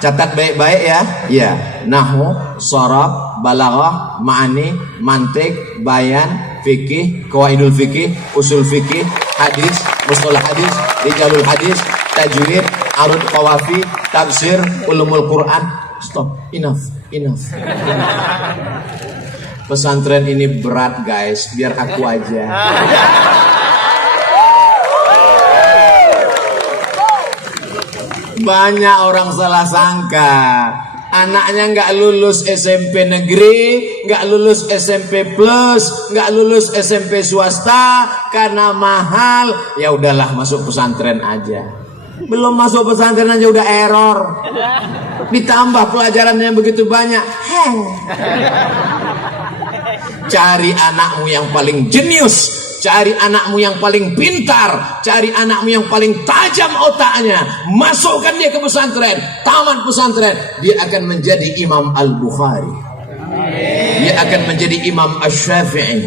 Catat baik-baik ya. Ya, nahwu, sharaf, balaghah, ma'ani, mantik, bayan, fikih, qawaidul fikih, usul fikih, hadis, mustalah hadis, rijalul hadis, tajwid, arud qawafi, tafsir, ulumul Quran. Stop, enough. Pesantren ini berat guys, biar aku aja. Banyak orang salah sangka, anaknya nggak lulus SMP negeri, nggak lulus SMP plus, nggak lulus SMP swasta karena mahal. Ya udahlah, masuk pesantren aja. Belum masuk pesantren aja udah error. Ditambah pelajarannya begitu banyak. Heng. Cari anakmu yang paling jenius, cari anakmu yang paling pintar, cari anakmu yang paling tajam otaknya, masukkan dia ke pesantren. Tamat pesantren, dia akan menjadi Imam Al-Bukhari, dia akan menjadi Imam Asy-Syafi'i,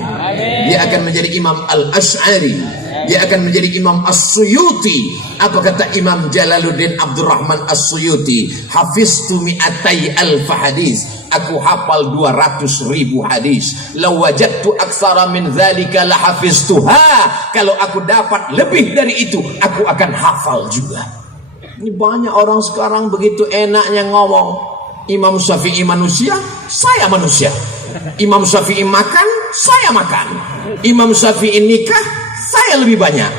dia akan menjadi Imam Al-Asy'ari, dia akan menjadi Imam As-Suyuti. Apa kata Imam Jalaluddin Abdurrahman As-Suyuti? Hafiztu mi'atai alfa hadis, aku hafal 200.000 hadis. Law wajadtu aksara min dzalika la hafiztuha, kalau aku dapat lebih dari itu aku akan hafal juga. Ini banyak orang sekarang begitu enaknya ngomong, Imam Syafi'i manusia, saya manusia. Imam Syafi'i makan, saya makan. Imam Syafi'i nikah, saya lebih banyak.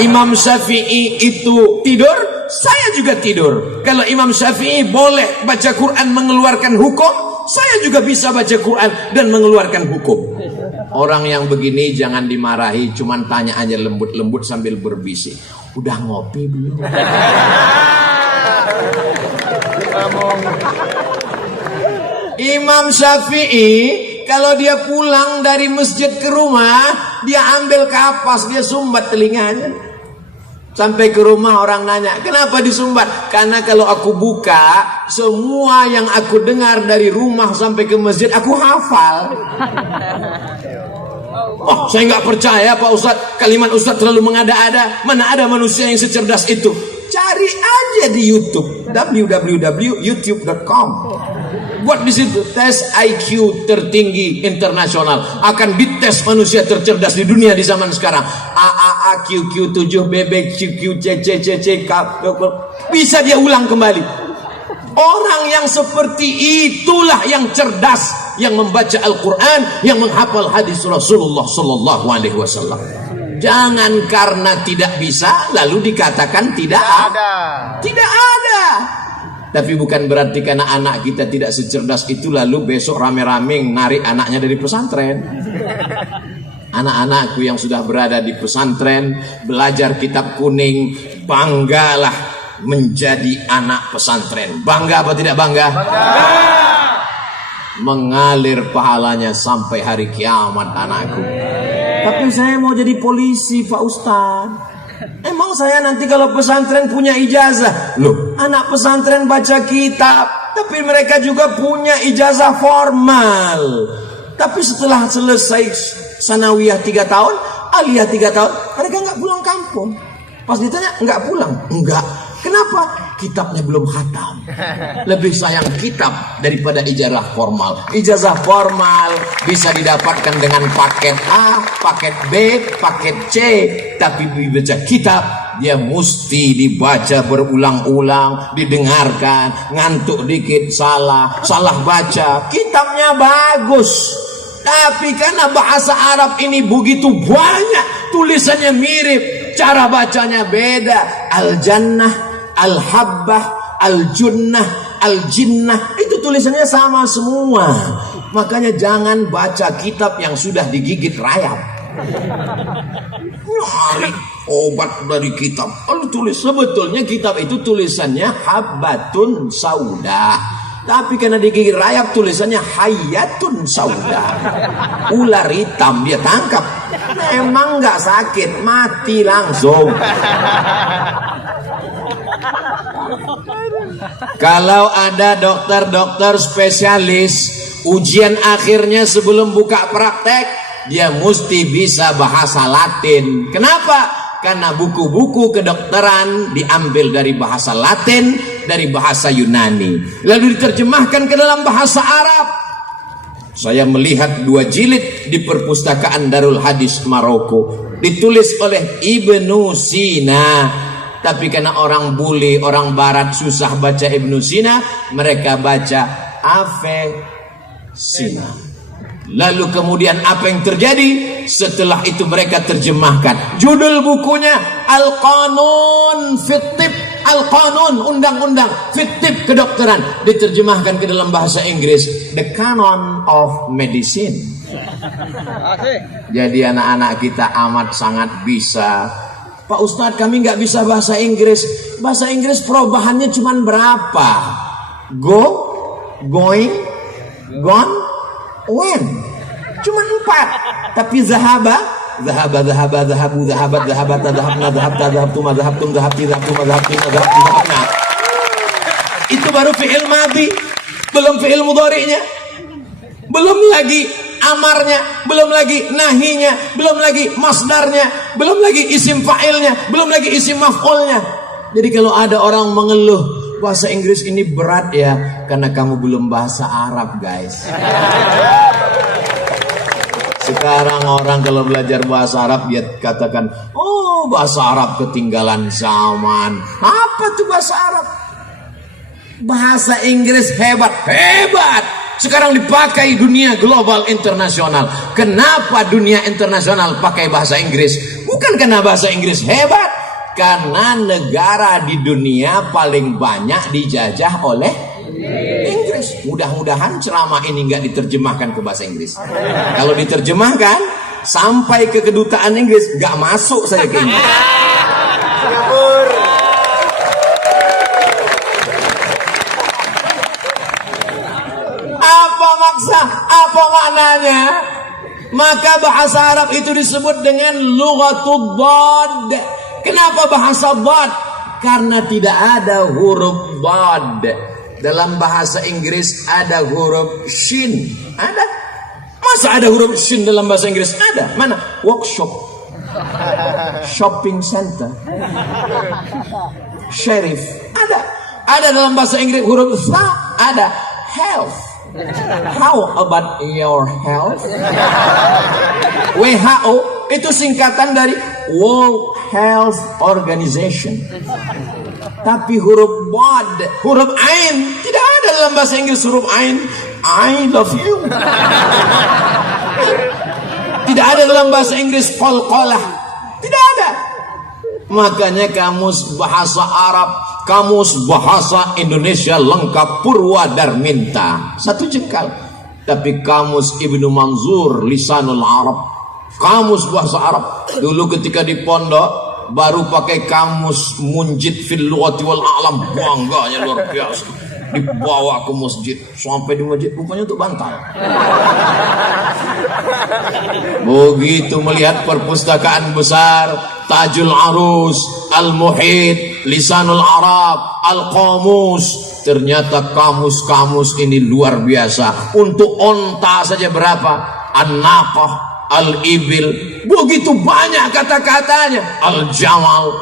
Imam Syafi'i itu tidur, saya juga tidur. Kalau Imam Syafi'i boleh baca Quran mengeluarkan hukum, saya juga bisa baca Quran dan mengeluarkan hukum. Orang yang begini jangan dimarahi, cuman tanya aja lembut-lembut sambil berbisik. Udah ngopi belum? Imam Syafi'i kalau dia pulang dari masjid ke rumah, dia ambil kapas, dia sumbat telinganya. Sampai ke rumah orang nanya, kenapa disumbat? Karena kalau aku buka, semua yang aku dengar dari rumah sampai ke masjid, aku hafal. Oh, saya nggak percaya Pak Ustadz, kalimat Ustadz terlalu mengada-ada. Mana ada manusia yang secerdas itu? Cari aja di YouTube, www.youtube.com. Buat di situ tes IQ tertinggi internasional, akan dites manusia tercerdas di dunia di zaman sekarang. AAA, QQ, 7 BB, QQ, CC, bisa dia ulang kembali. Orang yang seperti itulah yang cerdas, yang membaca Al-Quran, yang menghafal hadis Rasulullah Sallallahu Alaihi Wasallam. Jangan karena tidak bisa lalu dikatakan tidak ada. Tidak ada. Tapi bukan berarti karena anak kita tidak secerdas itu lalu besok rame-rame narik anaknya dari pesantren. Anak-anakku yang sudah berada di pesantren, belajar kitab kuning, banggalah menjadi anak pesantren. Bangga apa tidak bangga? Bangga. Mengalir pahalanya sampai hari kiamat anakku. Tapi saya mau jadi polisi Pak Ustadz. Emang saya nanti kalau pesantren punya ijazah? Loh, anak pesantren baca kitab, tapi mereka juga punya ijazah formal. Tapi setelah selesai sanawiyah 3 tahun, aliyah 3 tahun, mereka nggak pulang kampung. Pas ditanya, nggak pulang? Enggak. Kenapa? Kitabnya belum khatam. Lebih sayang kitab daripada ijazah formal. Ijazah formal bisa didapatkan dengan paket A, paket B, paket C. Tapi dibaca kitab, dia mesti dibaca berulang-ulang, didengarkan, ngantuk dikit salah baca. Kitabnya bagus, tapi karena bahasa Arab ini begitu banyak, tulisannya mirip, cara bacanya beda. Al-Jannah, Al-Habbah, Al-Junnah, Al-Jinnah, itu tulisannya sama semua. Makanya jangan baca kitab yang sudah digigit rayap. Nyari obat dari kitab lalu tulis. Sebetulnya kitab itu tulisannya Habbatun Sauda, tapi karena digigit rayap tulisannya Hayatun Sauda. Ular hitam dia tangkap, memang nggak sakit, mati langsung. Kalau ada dokter-dokter spesialis, ujian akhirnya sebelum buka praktek, dia mesti bisa bahasa Latin. Kenapa? Karena buku-buku kedokteran diambil dari bahasa Latin, dari bahasa Yunani, lalu diterjemahkan ke dalam bahasa Arab. Saya melihat 2 jilid di perpustakaan Darul Hadis Maroko, ditulis oleh Ibnu Sina. Tapi karena orang bule, orang barat susah baca Ibnu Sina, mereka baca Avicenna. Lalu kemudian apa yang terjadi? Setelah itu mereka terjemahkan. Judul bukunya Al-Qanun Fit-Tib, Al-Qanun, undang-undang Fit-Tib kedokteran, diterjemahkan ke dalam bahasa Inggris, The Canon of Medicine. Jadi anak-anak kita amat sangat bisa. Pak Ustadz, kami nggak bisa bahasa Inggris. Bahasa Inggris perubahannya cuma berapa? Go, going, gone, when. Cuma 4. Tapi zahaba, zahabu, zahabat, zahabata, zahabna, zahabta, zahabtuma, zahabtum, zahabti, zahabtuma, zahabtina, zahabti, zahabna. Itu baru fi'il madhi, belum fi'il mudhari'nya, belum lagi amarnya, belum lagi nahinya, belum lagi masdarnya, belum lagi isim fa'ilnya, belum lagi isim maf'ulnya. Jadi kalau ada orang mengeluh bahasa Inggris ini berat ya, karena kamu belum bahasa Arab guys. Sekarang orang kalau belajar bahasa Arab dia katakan, oh bahasa Arab ketinggalan zaman. Apa tuh bahasa Arab? Bahasa Inggris hebat. Sekarang dipakai dunia global internasional. Kenapa dunia internasional pakai bahasa Inggris? Bukan karena bahasa Inggris hebat, karena negara di dunia paling banyak dijajah oleh Inggris. Mudah-mudahan ceramah ini nggak diterjemahkan ke bahasa Inggris. Kalau diterjemahkan sampai ke kedutaan Inggris, nggak masuk saya ke Inggris. Apa maknanya? Maka bahasa Arab itu disebut dengan lughatud dhad. Kenapa bahasa dhad? Karena tidak ada huruf dhad. Dalam bahasa Inggris ada huruf shin. Ada? Masa Masa ada huruf shin dalam bahasa Inggris? Ada. Mana? Workshop, shopping center, sheriff. Ada. Ada dalam bahasa Inggris huruf sa. Ada. Health. How about your health? WHO itu singkatan dari World Health Organization. Tapi huruf bod, huruf ain, tidak ada dalam bahasa Inggris huruf ain. I love you. Tidak ada dalam bahasa Inggris qalqalah. Tidak ada. Makanya kamus bahasa Arab, kamus bahasa Indonesia lengkap Purwadarminta 1 jengkal. Tapi kamus Ibnu Manzur Lisanul Arab, kamus bahasa Arab dulu ketika di pondok baru pakai kamus Munjid fil lughati wal a'lam, bangganya luar biasa. Dibawa ke masjid, sampai di masjid rupanya untuk bantal. Begitu melihat perpustakaan besar, Tajul Arus, Al-Muhit, Lisanul Arab, Al-Qamus, ternyata kamus-kamus ini luar biasa. Untuk onta saja berapa? An-Naqah, Al-Ibil, begitu banyak kata-katanya. Al-Jamal,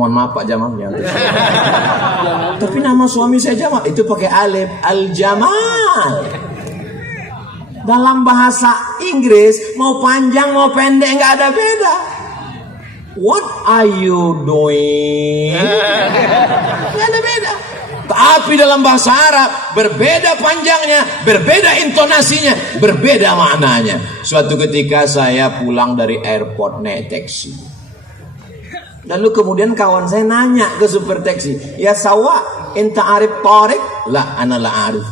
mohon maaf Pak Jamalnya. Tapi nama suami saya Jamal, itu pakai alif. Al-Jamal. Dalam bahasa Inggris mau panjang mau pendek nggak ada beda. What are you doing? Nggak ada beda. Tapi dalam bahasa Arab berbeda panjangnya, berbeda intonasinya, berbeda maknanya. Suatu ketika saya pulang dari airport naik taksi. Lalu kemudian kawan saya nanya ke super taksi, ya sawa, enta arif tarik? Lah, ana la arif.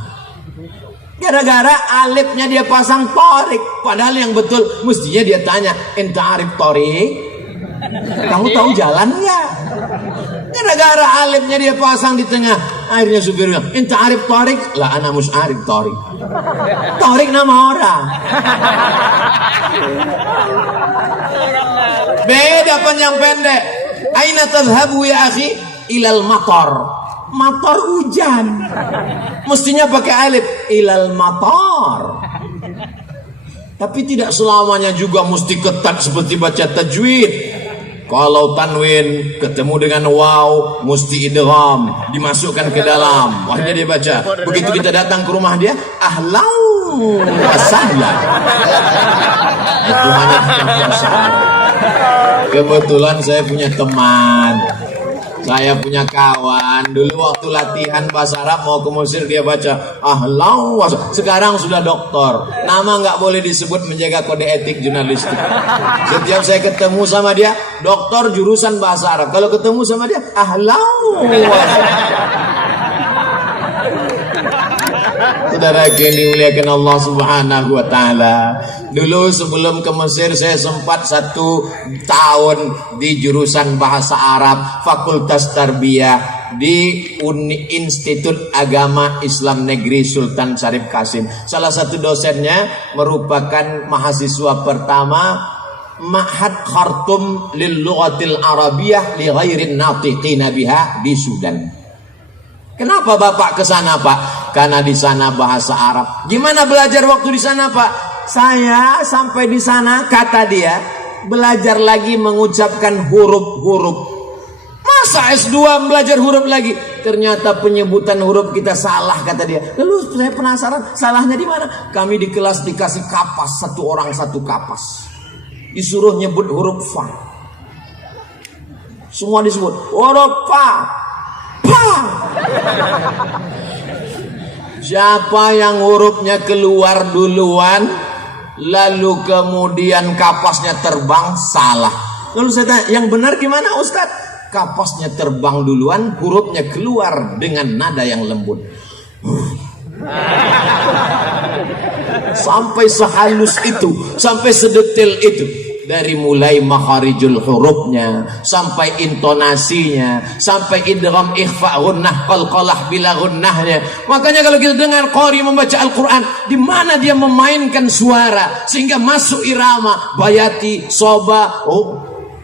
Gara-gara alifnya dia pasang tarik, padahal yang betul mestinya dia tanya, enta arif tarik? Kamu tahu jalan nggak? Gara-gara alifnya dia pasang di tengah, akhirnya supir bilang, enta arif tarik? Lah, ana mus arif tarik. Tarik nama orang. Beda panjang pendek. Aina tadhhabu ya akhi? Ilal matar. Matar hujan. Mestinya pakai alif. Ilal matar. Tapi tidak selamanya juga mesti ketat seperti baca tajwid. Kalau tanwin ketemu dengan waw, mesti idgham, dimasukkan ke dalam. Wahnya dia baca. Begitu kita datang ke rumah dia, ahlau wasahlan. Itu hanya kebiasaan. Kebetulan saya punya teman, saya punya kawan. Dulu waktu latihan bahasa Arab mau ke Mesir dia baca ahlau wasahlan. Sekarang sudah doktor, nama nggak boleh disebut, menjaga kode etik jurnalistik. Setiap saya ketemu sama dia, doktor jurusan bahasa Arab. Kalau ketemu sama dia ahlau wasahlan. Saudara yang dimuliakan Allah Subhanahu wa taala. Dulu sebelum ke Mesir saya sempat 1 tahun di jurusan bahasa Arab Fakultas Tarbiyah di Institut Agama Islam Negeri Sultan Syarif Qasim. Salah satu dosennya merupakan mahasiswa pertama Ma'had Khartum lil Lughatil Arabiyyah li ghairin natiqina biha di Sudan. Kenapa Bapak ke sana, Pak? Karena di sana bahasa Arab. Gimana belajar waktu di sana, Pak? Saya sampai di sana, kata dia, belajar lagi mengucapkan huruf-huruf. Masa S2 belajar huruf lagi? Ternyata penyebutan huruf kita salah, kata dia. Lalu saya penasaran, salahnya di mana? Kami di kelas dikasih kapas, 1 orang 1 kapas. Disuruh nyebut huruf fa. Semua disebut huruf fa. Siapa yang hurufnya keluar duluan lalu kemudian kapasnya terbang, salah. Lalu saya tanya, yang benar gimana Ustadz? Kapasnya terbang duluan, hurufnya keluar dengan nada yang lembut. Sampai sehalus itu, sampai sedetail itu. Dari mulai makharijul hurufnya, sampai intonasinya, sampai idgham, ikhfa, gunnah, qalqalah bila gunnahnya. Makanya kalau kita dengar qari membaca Al-Quran, di mana dia memainkan suara sehingga masuk irama, bayati, soba,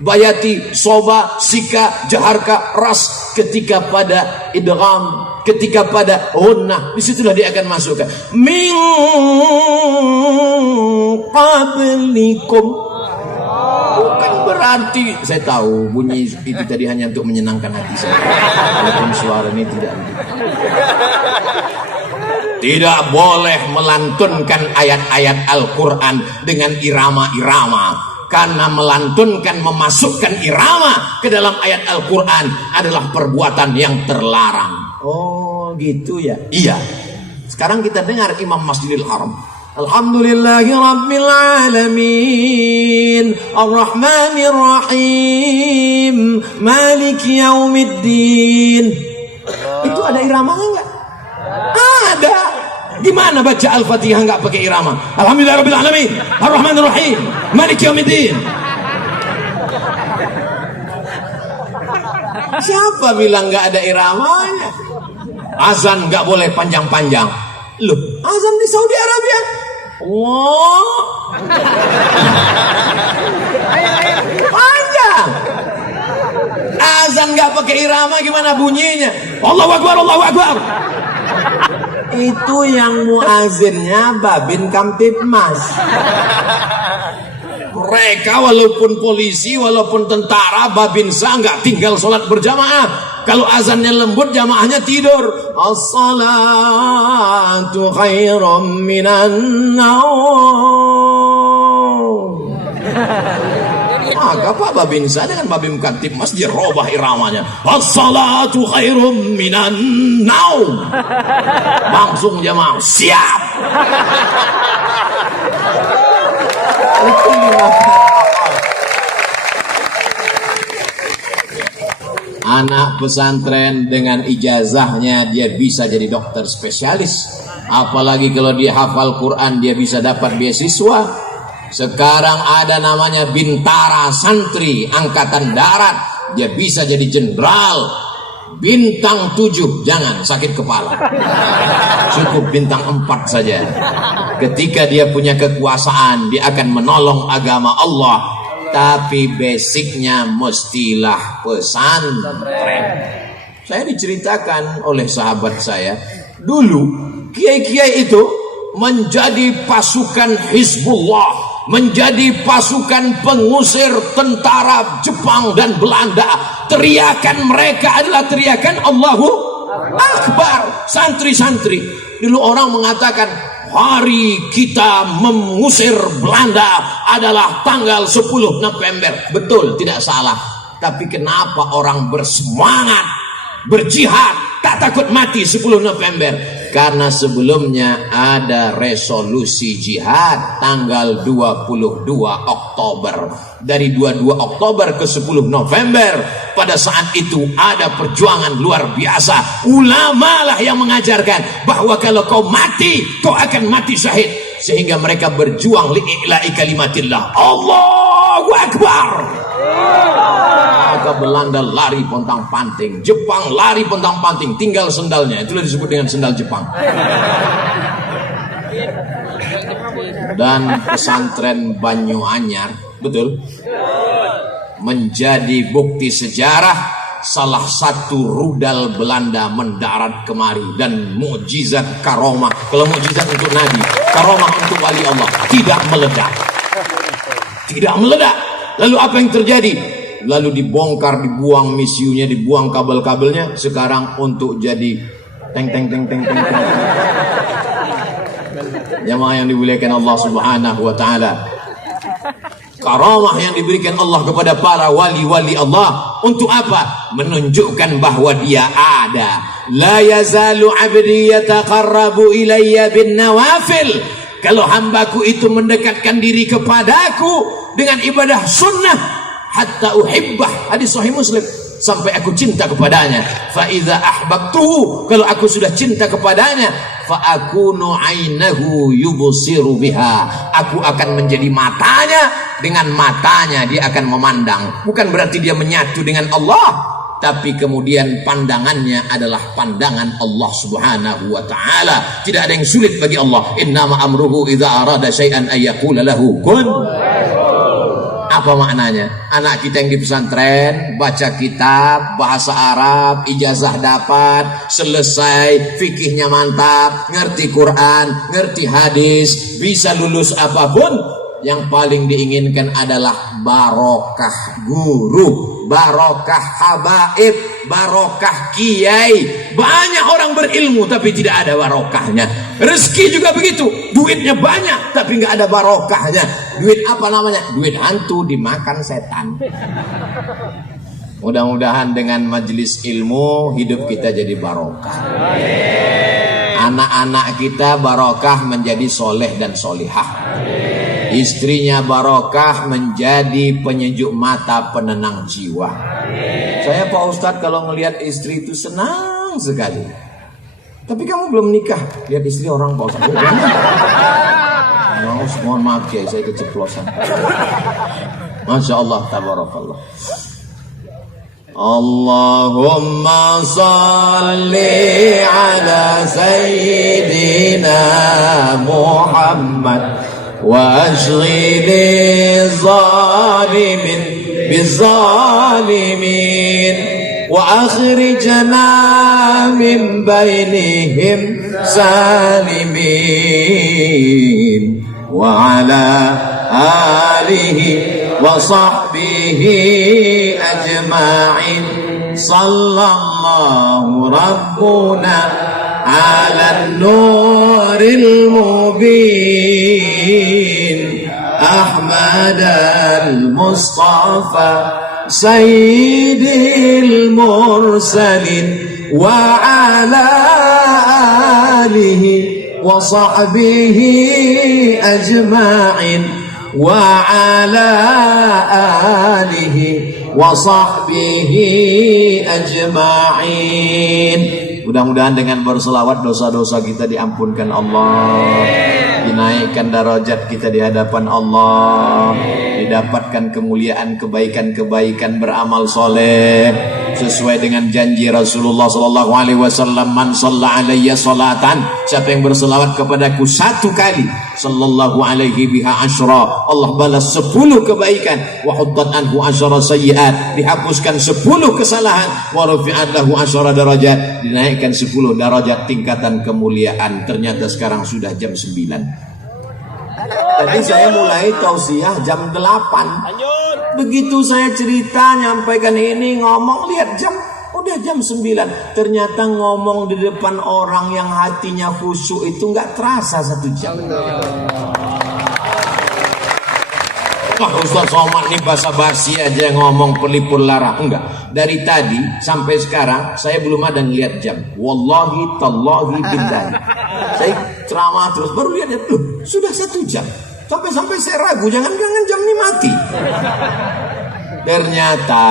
bayati, soba, sika, jaharka, ras. Ketika pada idgham, ketika pada gunnah, disitulah dia akan masukkan min qablikum. Bukan berarti, saya tahu bunyi itu tadi hanya untuk menyenangkan hati saya. Walaupun suara ini tidak boleh melantunkan ayat-ayat Al-Quran dengan irama-irama. Karena melantunkan, memasukkan irama ke dalam ayat Al-Quran adalah perbuatan yang terlarang. Oh gitu ya? Iya. Sekarang kita dengar Imam Masjidil Haram. Alhamdulillahi Rabbil Alamin Ar-Rahmanir Rahim Maliki Yaumiddin. Itu ada iramanya enggak? Ada. Gimana baca Al-Fatihah enggak pakai irama? Alhamdulillahi Rabbil Alamin Ar-Rahmanir Rahim Maliki Yaumiddin. Siapa bilang enggak ada iramanya? Azan enggak boleh panjang-panjang. Loh, azan di Saudi Arabia. Wow. Panjang. Azan nggak pakai irama gimana bunyinya? Allahu Akbar, Allahu Akbar. Itu yang muazinnya Babin Kamtibmas. Mereka walaupun polisi, walaupun tentara, Babinsa nggak tinggal sholat berjamaah. Kalau azannya lembut, jamaahnya tidur. As-salatu khairum minan naum. Maka Pak Babinsa dengan Babin Kamtibmas dia robah iramanya. As-salatu khairum minan naum. Langsung jamaah siap. Anak pesantren dengan ijazahnya dia bisa jadi dokter spesialis. Apalagi kalau dia hafal Quran dia bisa dapat beasiswa. Sekarang ada namanya Bintara Santri Angkatan Darat, dia bisa jadi jenderal. Bintang 7 jangan sakit kepala, cukup bintang 4 saja. Ketika dia punya kekuasaan dia akan menolong agama Allah. Tapi basicnya mestilah pesantren. Saya diceritakan oleh sahabat saya, dulu kiai-kiai itu menjadi pasukan Hizbullah, menjadi pasukan pengusir tentara Jepang dan Belanda. Teriakan mereka adalah teriakan Allahu Akbar. Santri-santri dulu orang mengatakan hari kita mengusir Belanda adalah tanggal 10 November. Betul, tidak salah. Tapi kenapa orang bersemangat berjihad tak takut mati 10 November? Karena sebelumnya ada resolusi jihad tanggal 22 Oktober. Dari 22 Oktober ke 10 November, pada saat itu ada perjuangan luar biasa. Ulama lah yang mengajarkan bahwa kalau kau mati, kau akan mati syahid. Sehingga mereka berjuang li'i'la'i kalimatillah. Allahu Akbar. Maka Belanda lari pontang-panting, Jepang lari pontang-panting, tinggal sendalnya. Itulah disebut dengan sendal Jepang. Dan pesantren Banyoanyar, betul, menjadi bukti sejarah. Salah satu rudal Belanda mendarat kemari dan mukjizat karomah. Kalau mukjizat untuk Nabi, karomah untuk wali Allah, tidak meledak. Tidak meledak. Lalu apa yang terjadi? Lalu dibongkar, dibuang misiunya, dibuang kabel-kabelnya. Sekarang untuk jadi teng. Jamaah yang dimuliakan Allah Subhanahu wa taala. Karamah yang diberikan Allah kepada para wali-wali Allah untuk apa? Menunjukkan bahwa dia ada. La yazalu 'abdi yataqarrabu ilayya bin nawafil. Kalau hambaku itu mendekatkan diri kepadaku dengan ibadah sunnah, hatta uhibbah, hadis sahih Muslim, sampai aku cinta kepadanya. Fa idza ahbabtuhu, kalau aku sudah cinta kepadanya, fa akunu ainahu yubsiru biha, aku akan menjadi matanya, dengan matanya dia akan memandang. Bukan berarti dia menyatu dengan Allah, tapi kemudian pandangannya adalah pandangan Allah Subhanahu wa taala. Tidak ada yang sulit bagi Allah. Innama amruhu idza arada syai'an ay yaqula lahu kun. Apa maknanya? Anak kita yang di pesantren baca kitab bahasa Arab, ijazah dapat, selesai, fikihnya mantap, ngerti Quran, ngerti hadis, bisa lulus apapun. yang paling diinginkan adalah barokah guru, barokah habaib, barokah kiai. Banyak orang berilmu tapi tidak ada barokahnya. Rezeki juga begitu, duitnya banyak tapi nggak ada barokahnya. Duit apa namanya? Duit hantu dimakan setan. Mudah-mudahan dengan majelis ilmu hidup kita jadi barokah. Anak-anak kita barokah menjadi soleh dan solihah. Istrinya barokah menjadi penyejuk mata, penenang jiwa. Saya Pak Ustadz kalau ngelihat istri itu senang sekali. Tapi kamu belum nikah, lihat istri orang Pak Ustadz. Mohon maaf ya, saya keceplosan. Masya Allah, tabarakallah. Allahumma salli ala sayyidina Muhammad wa ashghili zalimin bizalimin wa akhrijna min bainihim salimin wa ala alihi wa sahbihi ajma'in sallallahu rabbuna ala nuril mubin Ahmad al-Mustafa sayyidil mursalin wa ala alihi wa sahbihi ajma'in wa ala alihi wa sahbihi ajma'in. Mudah-mudahan dengan berselawat dosa-dosa kita diampunkan Allah, dinaikkan derajat kita di hadapan Allah, didapatkan kemuliaan, kebaikan-kebaikan, beramal soleh sesuai dengan janji Rasulullah sallallahu alaihi wasallam, man shalla alayya salatan, siapa yang berselawat kepadaku satu kali, sallallahu alaihi biha asyra, Allah balas 10 kebaikan, wa huddat anhu asyra sayyiat, dihapuskan 10 kesalahan, wa rufi'at lahu asyra darajat, dinaikkan 10 derajat tingkatan kemuliaan. Ternyata sekarang sudah jam 9. Tadi saya mulai tausiah jam 8. Begitu saya cerita, nyampaikan ini, ngomong, lihat jam, udah jam 9. Ternyata ngomong di depan orang yang hatinya khusyuk itu nggak terasa 1 jam. Wah, Ustaz Somad nih basa-basi aja ngomong pelipur lara. Enggak, dari tadi sampai sekarang saya belum ada ngeliat jam. Wallahi tallahi billahi, saya ceramah terus baru lihat tuh sudah 1 jam. Sampai saya ragu, jangan-jangan jam ini mati. Ternyata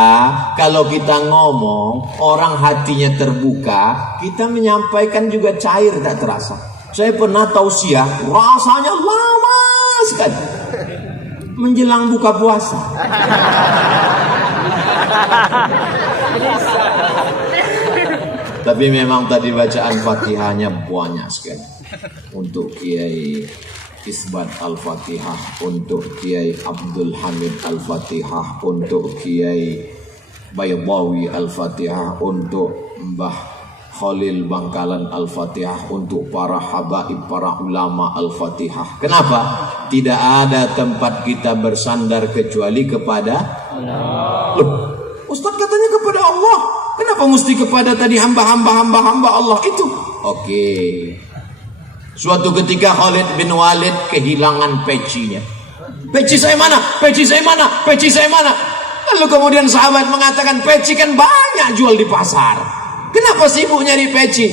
kalau kita ngomong, orang hatinya terbuka, kita menyampaikan juga cair, tak terasa. Saya pernah tausiah, rasanya lama sekali menjelang buka puasa. Tapi memang tadi bacaan Fatihahnya banyak sekali. Untuk Kiai Isbat Al-Fatihah, untuk Kiai Abdul Hamid Al-Fatihah, untuk Kiai Baydawi Al-Fatihah, untuk Mbah Khalil Bangkalan Al-Fatihah, untuk para habaib, para ulama Al-Fatihah. Kenapa? Tidak ada tempat kita bersandar kecuali kepada Allah. Loh, Ustaz katanya kepada Allah, kenapa mesti kepada tadi hamba Allah itu? Oke. Suatu ketika Khalid bin Walid kehilangan pecinya. Peci saya mana? Peci saya mana? Peci saya mana? Lalu kemudian sahabat mengatakan, peci kan banyak jual di pasar. Kenapa sibuk nyari peci?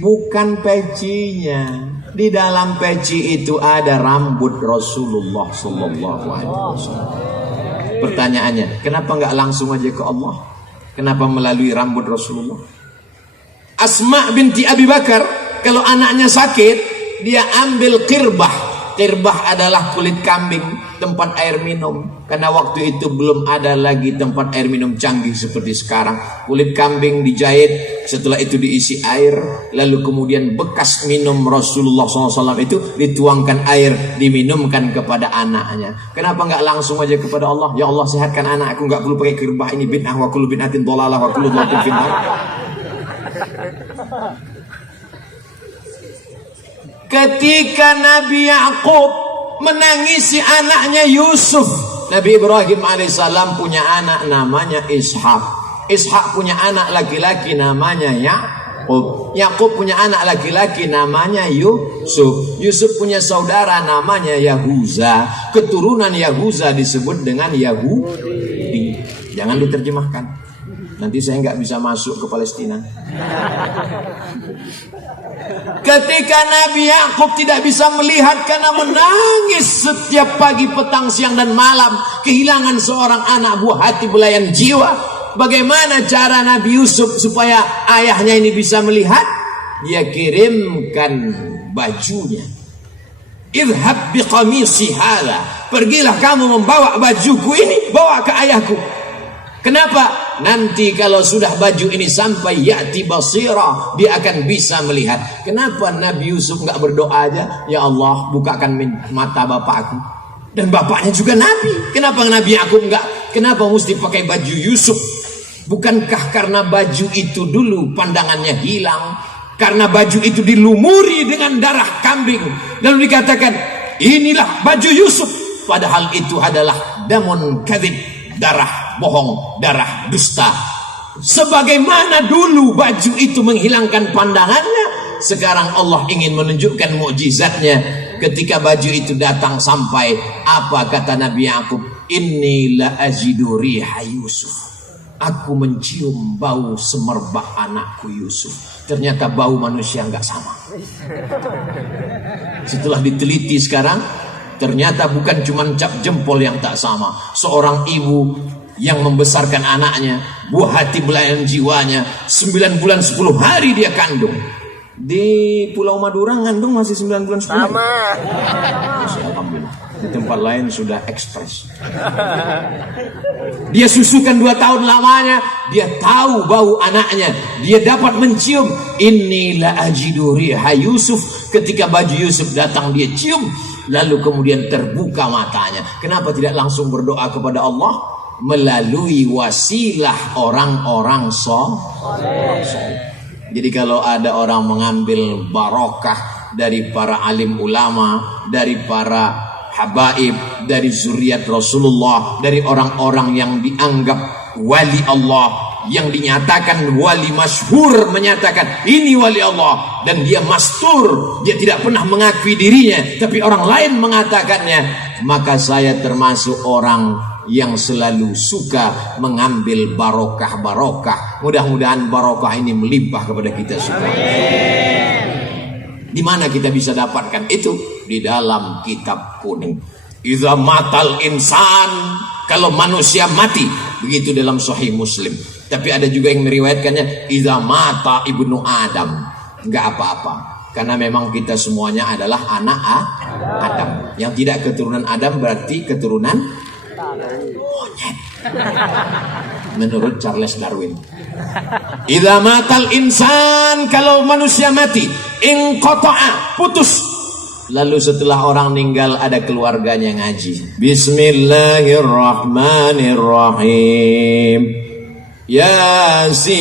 Bukan pecinya. Di dalam peci itu ada rambut Rasulullah sallallahu alaihi wasallam. Pertanyaannya, kenapa enggak langsung aja ke Allah? Kenapa melalui rambut Rasulullah? Asma binti Abi Bakar, kalau anaknya sakit, dia ambil qirbah. Qirbah adalah kulit kambing, tempat air minum. Karena waktu itu belum ada lagi tempat air minum canggih seperti sekarang. Kulit kambing dijahit, setelah itu diisi air, lalu kemudian bekas minum Rasulullah SAW itu dituangkan air, diminumkan kepada anaknya. Kenapa nggak langsung aja kepada Allah? Ya Allah, sehatkan anakku, nggak perlu pakai qirbah, ini bid'ah, wa kullu bid'atin dhalalah wa kullu dhalatin finnar. Ketika Nabi Yakub menangisi anaknya Yusuf. Nabi Ibrahim alaihissalam punya anak namanya Ishak. Ishak punya anak laki-laki namanya Yakub. Yakub punya anak laki-laki namanya Yusuf. Yusuf punya saudara namanya Yahuza. Keturunan Yahuza disebut dengan Yahudi. Jangan diterjemahkan, nanti saya nggak bisa masuk ke Palestina. Ketika Nabi Yakub tidak bisa melihat karena menangis setiap pagi, petang, siang dan malam, kehilangan seorang anak buah hati belayan jiwa. Bagaimana cara Nabi Yusuf supaya ayahnya ini bisa melihat? Dia kirimkan bajunya. Idhab biqamisi hadha, pergilah kamu membawa bajuku ini, bawa ke ayahku. Kenapa? Nanti kalau sudah baju ini sampai ya'ti basira, dia akan bisa melihat. Kenapa Nabi Yusuf enggak berdoa aja, ya Allah bukakan mata bapakku? Dan bapaknya juga Nabi. Kenapa Nabi Yakub enggak? Kenapa mesti pakai baju Yusuf? Bukankah karena baju itu dulu pandangannya hilang? Karena baju itu dilumuri dengan darah kambing, lalu dikatakan inilah baju Yusuf. Padahal itu adalah damun kadzib, darah bohong, darah dusta. Sebagaimana dulu baju itu menghilangkan pandangannya, sekarang Allah ingin menunjukkan mukjizatnya. Ketika baju itu datang sampai, apa kata Nabi Yakub? Inni la ajidu riha Yusuf, aku mencium bau semerbak anakku Yusuf. Ternyata bau manusia nggak sama. Setelah diteliti sekarang, ternyata bukan cuma cap jempol yang tak sama. Seorang ibu yang membesarkan anaknya, buah hati belayan jiwanya, 9 bulan 10 hari dia kandung. Di Pulau Madura ngandung masih 9 bulan 10 hari. Sama. Alhamdulillah. Di tempat lain sudah ekspres. Dia susukan 2 tahun lamanya, dia tahu bau anaknya, dia dapat mencium. Inilah ajidu riha Yusuf. Ketika baju Yusuf datang dia cium, lalu kemudian terbuka matanya. Kenapa tidak langsung berdoa kepada Allah melalui wasilah orang-orang soleh? Jadi kalau ada orang mengambil barokah dari para alim ulama, dari para habaib, dari zuriat Rasulullah, dari orang-orang yang dianggap wali Allah, yang dinyatakan wali masyhur, menyatakan ini wali Allah, dan dia mastur, dia tidak pernah mengakui dirinya, tapi orang lain mengatakannya, maka saya termasuk orang yang selalu suka mengambil barokah-barokah. Mudah-mudahan barokah ini melimpah kepada kita semua. Di mana kita bisa dapatkan itu? Di dalam kitab kuning. Idza matal insan, kalau manusia mati, begitu dalam Sahih Muslim. Tapi ada juga yang meriwayatkannya idza mata ibnu Adam. Enggak apa-apa, karena memang kita semuanya adalah anak Adam. Yang tidak keturunan Adam berarti keturunan monyet. Menurut Charles Darwin. Idza matal insan, kalau manusia mati, inqata'a, putus. Lalu setelah orang meninggal ada keluarganya ngaji. Bismillahirrahmanirrahim. Yasin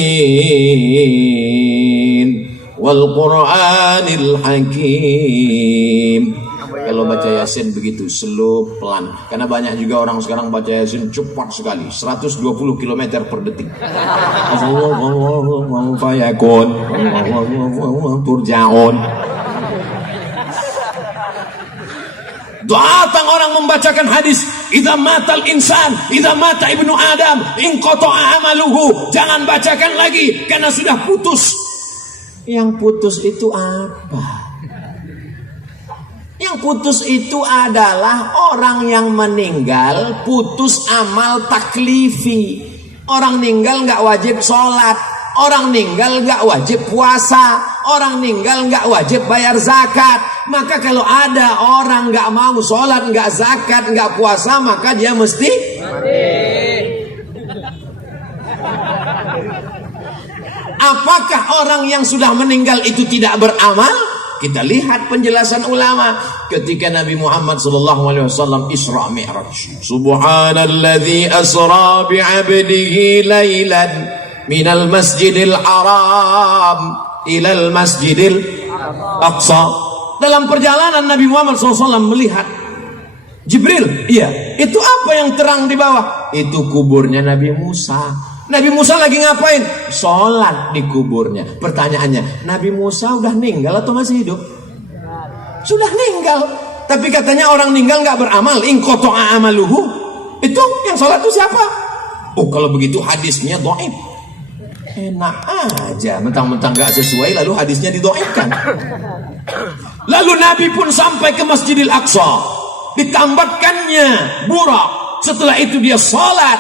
wal Qur'anil Hakim. Kalau baca Yasin begitu slow, pelan. Karena banyak juga orang sekarang baca Yasin cepat sekali, 120 km per detik. Turjaun. Datang orang membacakan hadis, idza matal insan, idza mata ibnu Adam, inqata'a amaluhu. Jangan bacakan lagi karena sudah putus. Yang putus itu apa? Yang putus itu adalah orang yang meninggal putus amal taklifi. Orang meninggal nggak wajib sholat, orang meninggal nggak wajib puasa, orang meninggal nggak wajib bayar zakat. Maka kalau ada orang nggak mau sholat, nggak zakat, nggak puasa, maka dia mesti mati. Apakah orang yang sudah meninggal itu tidak beramal? Kita lihat penjelasan ulama ketika Nabi Muhammad SAW Isra Mi'raj. Subhanalladzi asra bi'abdihi lailan minal masjidil haram ilal masjidil aqsa. Dalam perjalanan Nabi Muhammad SAW melihat Jibril, iya. Itu apa yang terang di bawah? Itu kuburnya Nabi Musa. Nabi Musa lagi ngapain? Sholat di kuburnya. Pertanyaannya, Nabi Musa udah meninggal atau masih hidup? Sudah meninggal. Tapi katanya orang meninggal nggak beramal. In qata'a amaluhu. Itu yang sholat itu siapa? Oh, kalau begitu hadisnya dhaif. Enak aja, mentang-mentang gak sesuai lalu hadisnya didoakan. Lalu Nabi pun sampai ke Masjidil Aqsa, ditambatkannya burak. Setelah itu dia salat,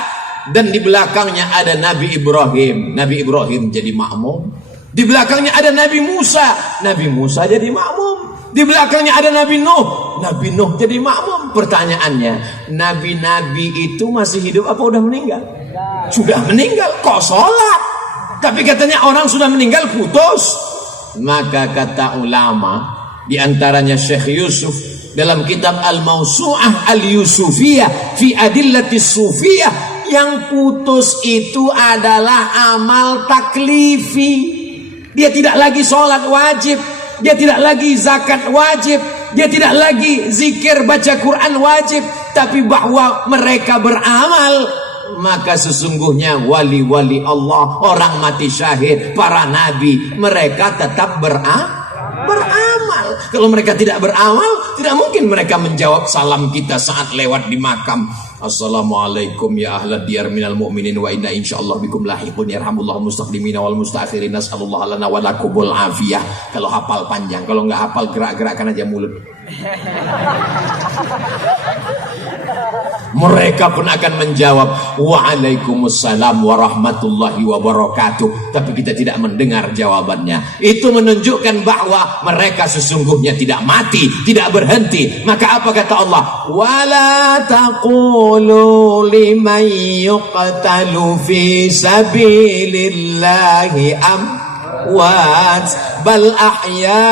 dan di belakangnya ada Nabi Ibrahim. Nabi Ibrahim jadi makmum. Di belakangnya ada Nabi Musa. Nabi Musa jadi makmum. Di belakangnya ada Nabi Nuh. Nabi Nuh jadi makmum. Pertanyaannya, nabi-nabi itu masih hidup apa udah meninggal? Sudah meninggal, kok salat? Tapi katanya orang sudah meninggal putus. Maka kata ulama, di antaranya Syekh Yusuf dalam kitab Al-Mawsu'ah Al-Yusufiyah fi Adillatis Sufiyah, yang putus itu adalah amal taklifi. Dia tidak lagi sholat wajib, dia tidak lagi zakat wajib, dia tidak lagi zikir baca Quran wajib, tapi bahwa mereka beramal. Maka sesungguhnya wali-wali Allah, orang mati syahid, para nabi, mereka tetap beramal. Kalau mereka tidak beramal, tidak mungkin mereka menjawab salam kita saat lewat di makam. Assalamualaikum ya ahlad diyar minal mu'minin wa inna insyaallah bikum lahiqun yarhamullahu mustaqdimina wal mustaakhirin nas'alullah lana wa lakumul afiyah. Kalau hafal panjang, kalau nggak hafal gerak-gerakkan aja mulut. Mereka pun akan menjawab waalaikumsalam warahmatullahi wabarakatuh, tapi kita tidak mendengar jawabannya. Itu menunjukkan bahwa mereka sesungguhnya tidak mati, tidak berhenti. Maka apa kata Allah? Wala taqulu liman yuqtalu fi sabilillahi amwat bal ahya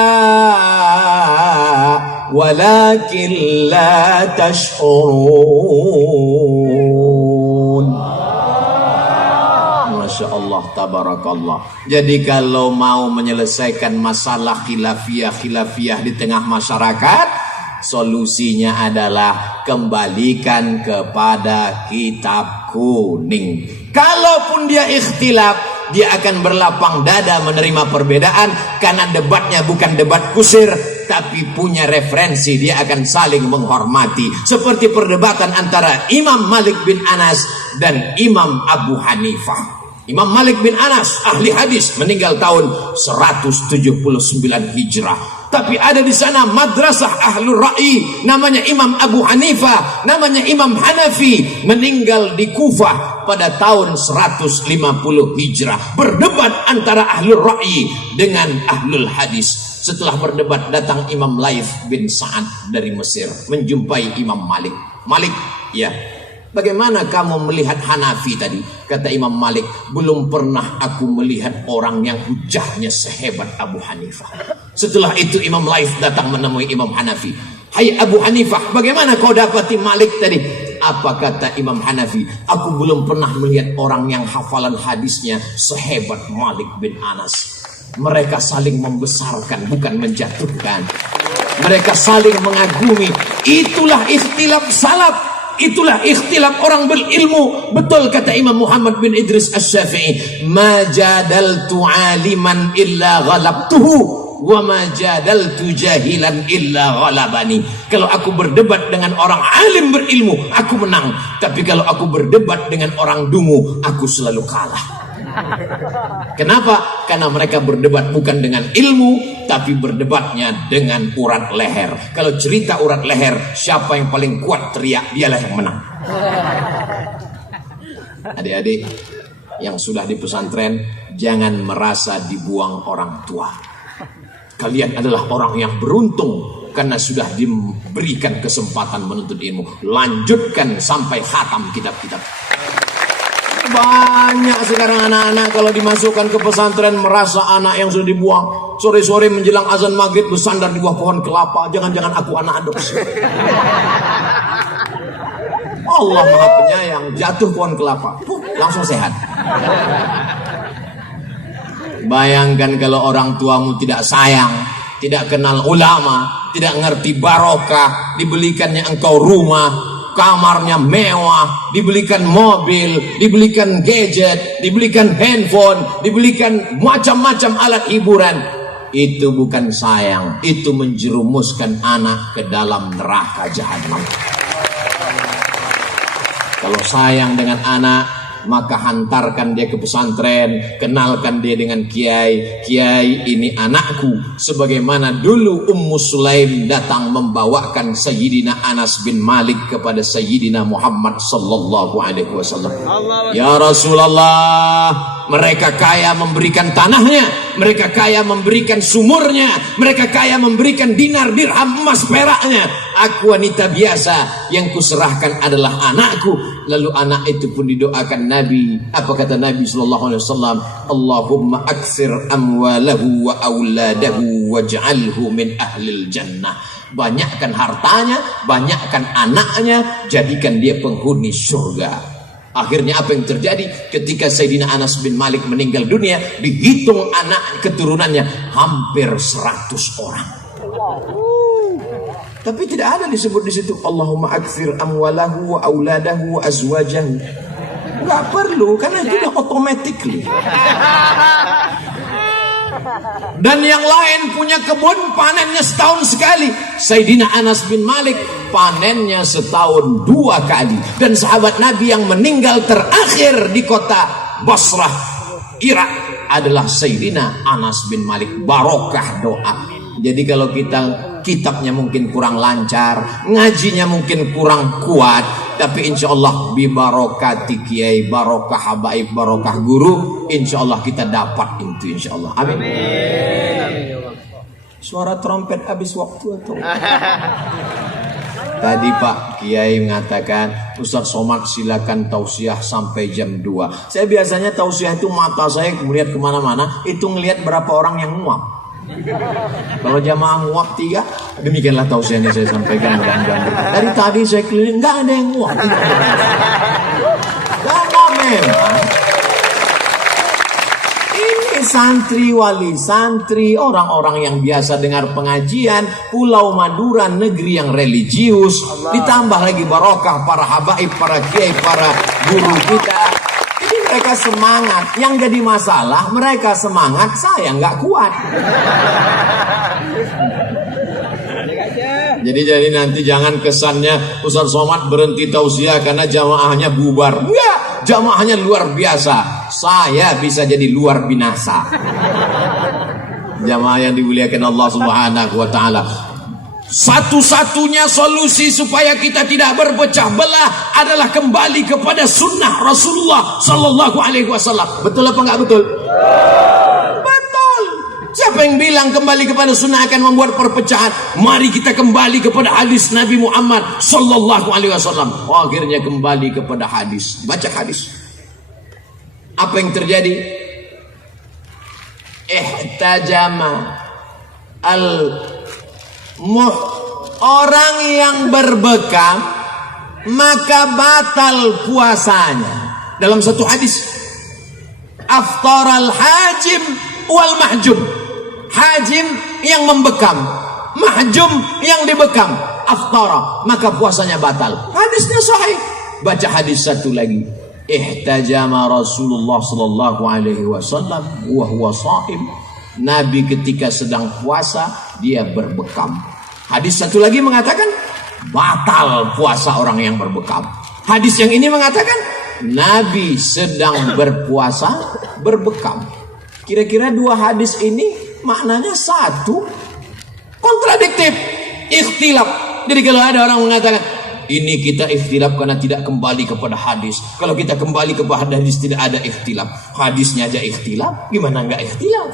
walakin la tash'urun. Masya Allah, tabarakallah. Jadi kalau mau menyelesaikan masalah khilafiyah di tengah masyarakat, solusinya adalah kembalikan kepada kitab kuning. Kalaupun dia ikhtilaf, dia akan berlapang dada menerima perbedaan, karena debatnya bukan debat kusir, tapi punya referensi. Dia akan saling menghormati, seperti perdebatan antara Imam Malik bin Anas dan Imam Abu Hanifah. Imam Malik bin Anas ahli hadis, meninggal tahun 179 Hijrah. Tapi ada di sana madrasah ahlul ra'i, namanya Imam Abu Hanifah, namanya Imam Hanafi, meninggal di Kufah pada tahun 150 Hijrah. Berdebat antara ahlul ra'i dengan ahlul hadis. Setelah berdebat, datang Imam Laith bin Sa'ad dari Mesir menjumpai Imam Malik. Malik, ya, bagaimana kamu melihat Hanafi tadi? Kata Imam Malik, belum pernah aku melihat orang yang hujahnya sehebat Abu Hanifah. Setelah itu Imam Laith datang menemui Imam Hanafi. Hai Abu Hanifah, bagaimana kau dapati Malik tadi? Apa kata Imam Hanafi? Aku belum pernah melihat orang yang hafalan hadisnya sehebat Malik bin Anas. Mereka saling membesarkan, bukan menjatuhkan. Mereka saling mengagumi. Itulah ikhtilaf salaf. Itulah ikhtilaf orang berilmu. Betul kata Imam Muhammad bin Idris Asy-Syafi'i, ma jadaltu aliman illa ghalabtuhu wa ma jadaltu jahilan illa ghalabani. Kalau aku berdebat dengan orang alim berilmu, aku menang. Tapi kalau aku berdebat dengan orang dungu, aku selalu kalah. Kenapa? Karena mereka berdebat bukan dengan ilmu, tapi berdebatnya dengan urat leher. Kalau cerita urat leher, siapa yang paling kuat teriak, dialah yang menang. Adik-adik yang sudah di pesantren, jangan merasa dibuang orang tua. Kalian adalah orang yang beruntung karena sudah diberikan kesempatan menuntut ilmu. Lanjutkan sampai khatam kitab-kitab. Banyak sekarang anak-anak kalau dimasukkan ke pesantren merasa anak yang sudah dibuang. Sore-sore menjelang azan maghrib bersandar di bawah pohon kelapa. Jangan-jangan aku anak adopsi. Allah Maha Penyayang, jatuh pohon kelapa, langsung sehat. Bayangkan kalau orang tuamu tidak sayang, tidak kenal ulama, tidak ngerti barokah, dibelikannya engkau rumah, kamarnya mewah, dibelikan mobil, dibelikan gadget, dibelikan handphone, dibelikan macam-macam alat hiburan. Itu bukan sayang, itu menjerumuskan anak ke dalam neraka jahanam. Kalau sayang dengan anak, maka hantarkan dia ke pesantren, kenalkan dia dengan kiai. Kiai, ini anakku. Sebagaimana dulu Ummu Sulaim datang membawakan Sayyidina Anas bin Malik kepada Sayyidina Muhammad sallallahu alaihi wasallam. Ya Rasulullah, mereka kaya memberikan tanahnya, mereka kaya memberikan sumurnya, mereka kaya memberikan dinar, dirham, emas, peraknya. Aku wanita biasa, yang kuserahkan adalah anakku. Lalu anak itu pun didoakan Nabi. Apa kata Nabi sallallahu alaihi wasallam? Allahumma aksir amwalahu wa auladahu waj'alhu min ahlil jannah. Banyakkan hartanya, banyakkan anaknya, jadikan dia penghuni surga. Akhirnya apa yang terjadi? Ketika Sayyidina Anas bin Malik meninggal dunia, dihitung anak keturunannya hampir 100 orang. Tapi tidak ada disebut di situ Allahumma aktsir amwalahu wa auladahu wa azwajahu. Enggak perlu, karena itu udah automatically. Dan yang lain punya kebun, panennya setahun sekali. Sayyidina Anas bin Malik panennya setahun 2 kali. Dan sahabat Nabi yang meninggal terakhir di kota Basrah, Irak, adalah Sayyidina Anas bin Malik. Barokah doa. Jadi kalau kitabnya mungkin kurang lancar, ngajinya mungkin kurang kuat, tapi insya Allah bi barokati kiai, barokah habaib, barokah guru, insya Allah kita dapat itu, insya Allah. Amin. Suara trompet habis waktu atau? Tadi Pak Kiai mengatakan, Ustaz Somad silakan tausiah sampai jam 2. Saya biasanya tausiah itu mata saya melihat kemana-mana, itu ngelihat berapa orang yang nguap. Kalau jamaah nguap 3, demikianlah tausiahnya saya sampaikan. Dari tadi saya keliling, nggak ada yang nguap. Karena memang ini santri wali santri, orang-orang yang biasa dengar pengajian, Pulau Madura negeri yang religius, ditambah lagi barokah para habaib, para kiai, para guru kita. Mereka semangat, yang jadi masalah mereka semangat, saya nggak kuat. Jadi nanti jangan kesannya Ustaz Somad berhenti tausiah karena jamaahnya bubar. Enggak, jamaahnya luar biasa. Saya bisa jadi luar binasa. Jamaah yang dimuliakan Allah Subhanahu wa taala. Satu-satunya solusi supaya kita tidak berpecah belah adalah kembali kepada sunnah Rasulullah sallallahu alaihi wasallam. Betul apa enggak betul? Betul. Siapa yang bilang kembali kepada sunnah akan membuat perpecahan? Mari kita kembali kepada hadis Nabi Muhammad sallallahu alaihi wasallam. Akhirnya kembali kepada hadis. Baca hadis. Apa yang terjadi? Ihtajama orang yang berbekam maka batal puasanya. Dalam satu hadis, aftaral hajim wal mahjum. Hajim yang membekam, mahjum yang dibekam, aftara, maka puasanya batal. Hadisnya sahih. Baca hadis satu lagi. Ihtajama Rasulullah sallallahu alaihi wasallam wa huwa shaim. Nabi ketika sedang puasa dia berbekam. Hadis satu lagi mengatakan batal puasa orang yang berbekam. Hadis yang ini mengatakan Nabi sedang berpuasa berbekam. Kira-kira dua hadis ini maknanya satu, kontradiktif, ikhtilaf. Jadi kalau ada orang mengatakan ini kita ikhtilaf karena tidak kembali kepada hadis. Kalau kita kembali kepada hadis tidak ada ikhtilaf. Hadisnya aja ikhtilaf, gimana enggak ikhtilaf?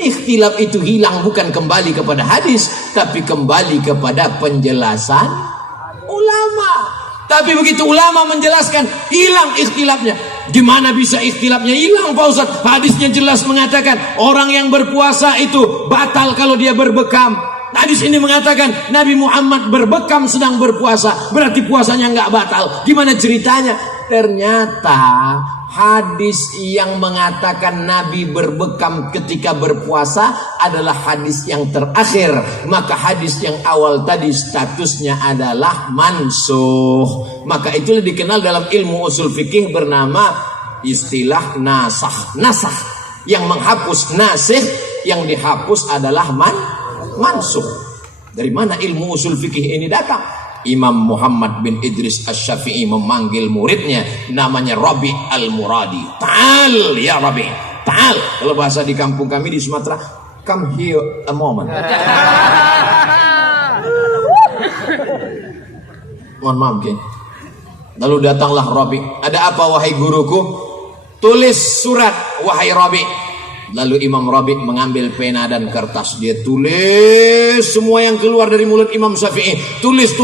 Ikhtilaf itu hilang bukan kembali kepada hadis, tapi kembali kepada penjelasan ulama. Tapi begitu ulama menjelaskan, hilang ikhtilafnya. Gimana bisa ikhtilafnya hilang Pak Ustaz? Hadisnya jelas mengatakan orang yang berpuasa itu batal kalau dia berbekam. Nah Hadis ini mengatakan Nabi Muhammad berbekam sedang berpuasa, berarti puasanya nggak batal. Gimana ceritanya? Ternyata hadis yang mengatakan Nabi berbekam ketika berpuasa adalah hadis yang terakhir. Maka hadis yang awal tadi statusnya adalah mansuh. Maka itulah dikenal dalam ilmu usul fikih bernama istilah nasakh. Nasakh yang menghapus, nasih yang dihapus adalah mansuh. Dari mana ilmu usul fikih ini datang? Imam Muhammad bin Idris Asy-Syafi'i memanggil muridnya namanya Rabi Al-Muradi. Ta'al ya Rabi, ta'al. Kalau bahasa di kampung kami di Sumatera, come here a moment. Mohon maaf ya. Lalu datanglah Rabi. Ada apa wahai guruku? Tulis surat wahai Rabi. Lalu Imam Rabi mengambil pena dan kertas. Dia tulis semua yang keluar dari mulut Imam Syafi'i. Tulis.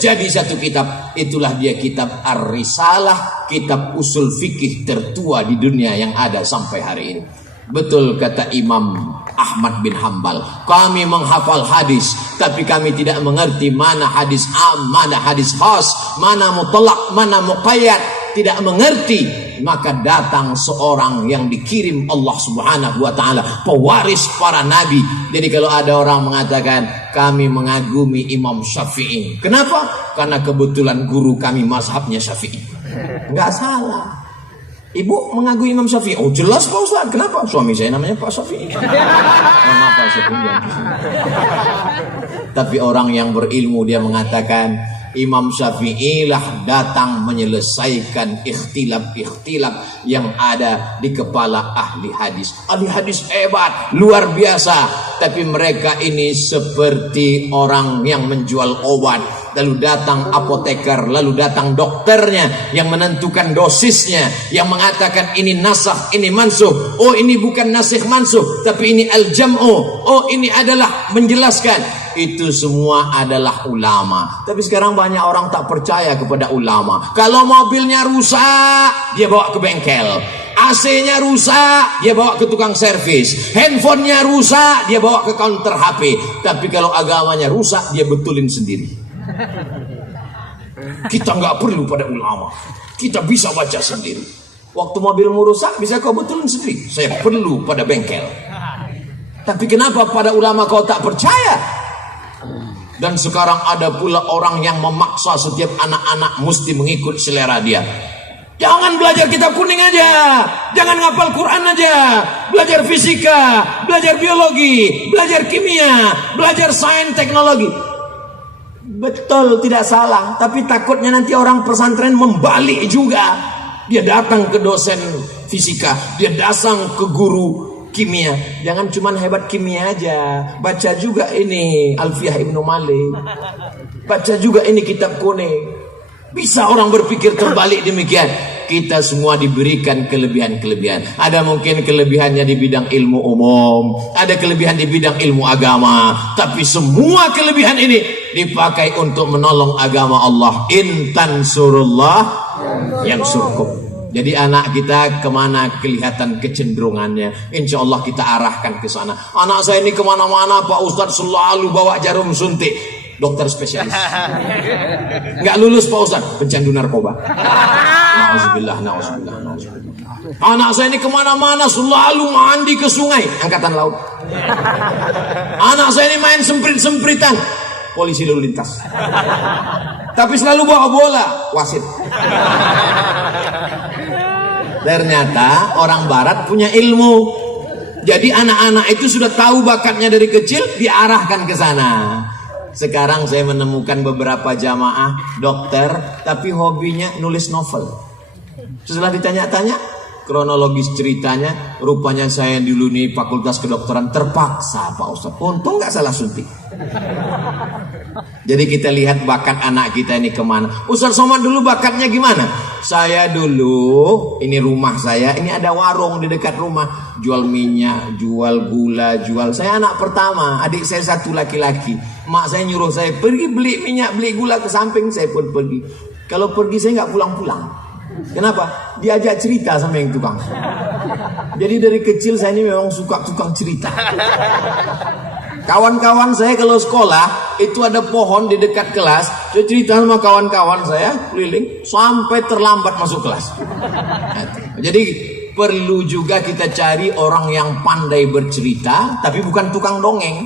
Jadi satu kitab. Itulah dia kitab Ar-Risalah, kitab usul fikih tertua di dunia yang ada sampai hari ini. Betul kata Imam Ahmad bin Hambal, kami menghafal hadis, tapi kami tidak mengerti mana hadis am, mana hadis khas, mana mutlak, mana muqayyad. Tidak mengerti, maka datang seorang yang dikirim Allah Subhanahu wa taala, pewaris para nabi. Jadi kalau ada orang mengatakan kami mengagumi Imam Syafi'i, kenapa? Karena kebetulan guru kami mazhabnya Syafi'i. Enggak salah. Ibu mengagumi Imam Syafi'i. Oh jelas Pak Ustaz. Kenapa? Suami saya namanya Pak Syafi'i. Maaf Pak Syafi'i. Tapi orang yang berilmu dia mengatakan Imam Syafi'i lah datang menyelesaikan ikhtilaf yang ada di kepala ahli hadis. Ahli hadis hebat, luar biasa. Tapi mereka ini seperti orang yang menjual obat. Lalu datang apoteker, lalu datang dokternya yang menentukan dosisnya, yang mengatakan ini nasakh, ini mansuh. Oh ini bukan nasikh mansuh, tapi ini al-jam'u. Oh ini adalah menjelaskan. Itu semua adalah ulama. Tapi sekarang banyak orang tak percaya kepada ulama. Kalau mobilnya rusak, dia bawa ke bengkel. AC-nya rusak, dia bawa ke tukang servis. Handphonenya rusak, dia bawa ke counter HP. Tapi kalau agamanya rusak, dia betulin sendiri. Kita nggak perlu pada ulama. Kita bisa baca sendiri. Waktu mobilmu rusak, bisa kau betulin sendiri. Saya perlu pada bengkel. Tapi kenapa pada ulama kau tak percaya? Dan sekarang ada pula orang yang memaksa setiap anak-anak mesti mengikut selera dia. Jangan belajar kitab kuning aja, jangan ngapal Quran aja, belajar fisika, belajar biologi, belajar kimia, belajar sains teknologi. Betul, tidak salah. Tapi takutnya nanti orang pesantren membalik juga. Dia datang ke dosen fisika, dia datang ke guru kimia. Jangan cuma hebat kimia aja, baca juga ini Alfiyah Ibnu Malik, baca juga ini kitab kuning. Bisa orang berpikir terbalik demikian. Kita semua diberikan kelebihan-kelebihan. Ada mungkin kelebihannya di bidang ilmu umum, ada kelebihan di bidang ilmu agama. Tapi semua kelebihan ini dipakai untuk menolong agama Allah. In tansurullah yansurkum. Jadi anak kita kemana kelihatan kecenderungannya, insya Allah kita arahkan ke sana. Anak saya ini kemana-mana Pak Ustadz selalu bawa jarum suntik. Dokter spesialis. Nggak lulus Pak Ustadz, pecandu narkoba. Nauzubillah. Anak saya ini kemana-mana selalu mandi ke sungai, angkatan laut. Anak saya ini main semprit-sempritan, polisi lalu lintas. Tapi selalu bawa bola, wasit. Ternyata orang barat punya ilmu. Jadi anak-anak itu sudah tahu bakatnya dari kecil, diarahkan ke sana. Sekarang saya menemukan beberapa jamaah dokter, tapi hobinya nulis novel. Setelah ditanya-tanya, kronologis ceritanya, rupanya saya dulu nih fakultas kedokteran terpaksa Pak Ustadz. Untung nggak salah suntik. Jadi kita lihat bakat anak kita ini kemana. Ustadz Somad dulu bakatnya gimana? Saya dulu, ini rumah saya, ini ada warung di dekat rumah, jual minyak, jual gula, jual. Saya anak pertama, adik saya satu laki-laki. Mak saya nyuruh saya pergi beli minyak, beli gula, ke samping saya pun pergi. Kalau pergi saya nggak pulang-pulang. Kenapa? Diajak cerita sama yang tukang. Jadi dari kecil saya ini memang suka tukang cerita. Kawan-kawan saya kalau sekolah itu ada pohon di dekat kelas, saya cerita sama kawan-kawan saya keliling sampai terlambat masuk kelas. Jadi perlu juga kita cari orang yang pandai bercerita, tapi bukan tukang dongeng,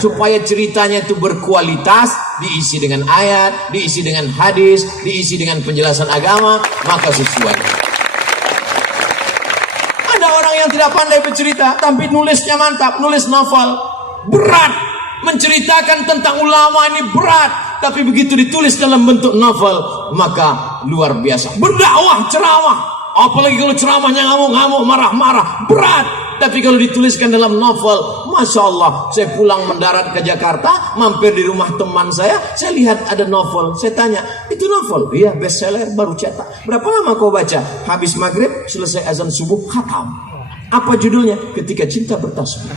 supaya ceritanya itu berkualitas, diisi dengan ayat, diisi dengan hadis, diisi dengan penjelasan agama, maka sesuai. Ada orang yang tidak pandai bercerita, tapi nulisnya mantap, nulis novel berat, menceritakan tentang ulama ini berat, tapi begitu ditulis dalam bentuk novel, maka luar biasa. Berdakwah, ceramah, apalagi kalau ceramahnya ngamuk-ngamuk, marah-marah, berat. Tapi kalau dituliskan dalam novel, Masya Allah, saya pulang mendarat ke Jakarta, mampir di rumah teman saya lihat ada novel. Saya tanya, itu novel? Iya, bestseller, baru cetak. Berapa lama kau baca? Habis maghrib, selesai azan subuh, khatam. Apa judulnya? Ketika Cinta Bertasbih.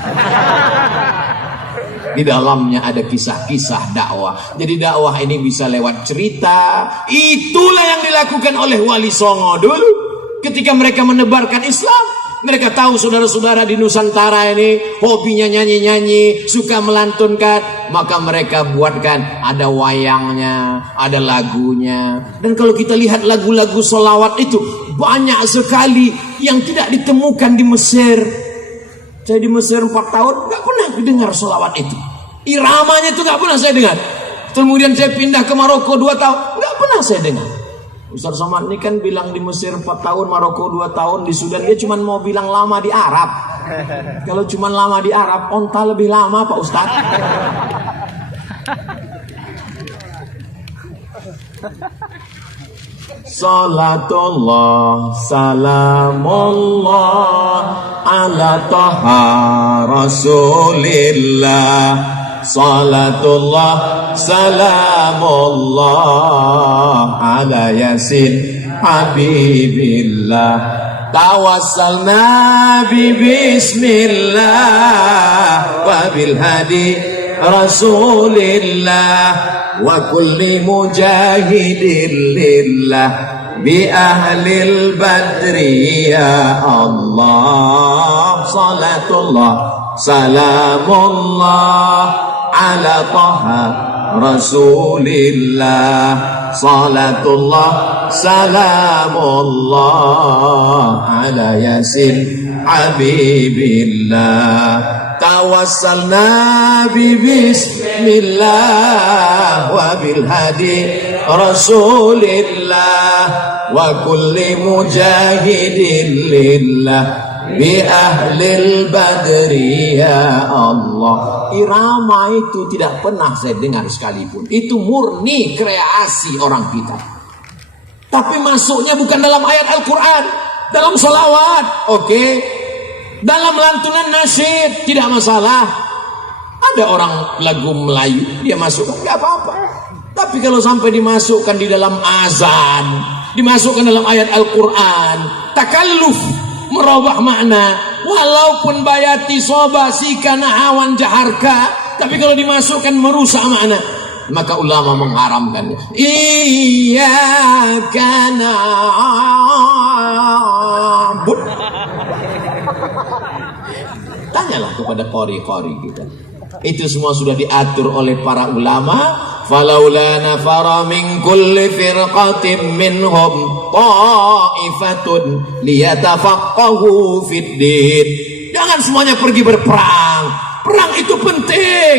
Di dalamnya ada kisah-kisah dakwah. Jadi dakwah ini bisa lewat cerita. Itulah yang dilakukan oleh Wali Songo dulu. Ketika mereka menebarkan Islam, mereka tahu saudara-saudara di Nusantara ini hobinya nyanyi-nyanyi, suka melantunkan, maka mereka buatkan ada wayangnya, ada lagunya. Dan kalau kita lihat lagu-lagu sholawat itu banyak sekali yang tidak ditemukan di Mesir. Saya di Mesir 4 tahun gak pernah dengar sholawat itu. Iramanya itu gak pernah saya dengar. Kemudian saya pindah ke Maroko 2 tahun, gak pernah saya dengar. Ustaz Somad ini kan bilang di Mesir 4 tahun, Maroko 2 tahun, di Sudan dia cuma mau bilang lama di Arab. Kalau cuma lama di Arab, onta lebih lama Pak Ustaz. Salatullah, salamullah, ala taha rasulillah. Salatullah, salamullah, ala yasin habibillah. Tawassalna bi bismillah wa bil hadi rasulillah wa kulli mujahidin lillah bi ahlil badri ya Allah. Salatullah, salamullah, ala taha rasulillah. Salatullah, salamullah, ala yasin habibillah. Tawassalna bi bismillah wa bil hadi rasulillah wa kulli mujahidin lillah bi ahlil badri ya Allah. Irama itu tidak pernah saya dengar sekalipun. Itu murni kreasi orang kita. Tapi masuknya bukan dalam ayat Al-Quran, dalam salawat, oke. Dalam lantunan nasyid tidak masalah. Ada orang lagu Melayu dia masukkan, nggak apa-apa. Tapi kalau sampai dimasukkan di dalam azan, dimasukkan dalam ayat Al-Quran, takalluf, merubah makna, walaupun bayati soba sikana awan jaharka, tapi kalau dimasukkan merusak makna, maka ulama mengharamkannya. Iyyaka na'budu. Tanyalah kepada qori-qori kita. Itu semua sudah diatur oleh para ulama. Falaula nafara min kulli firqatin minhum ta'ifatun liyatafaqahu fid din. Jangan semuanya pergi berperang. Perang itu penting.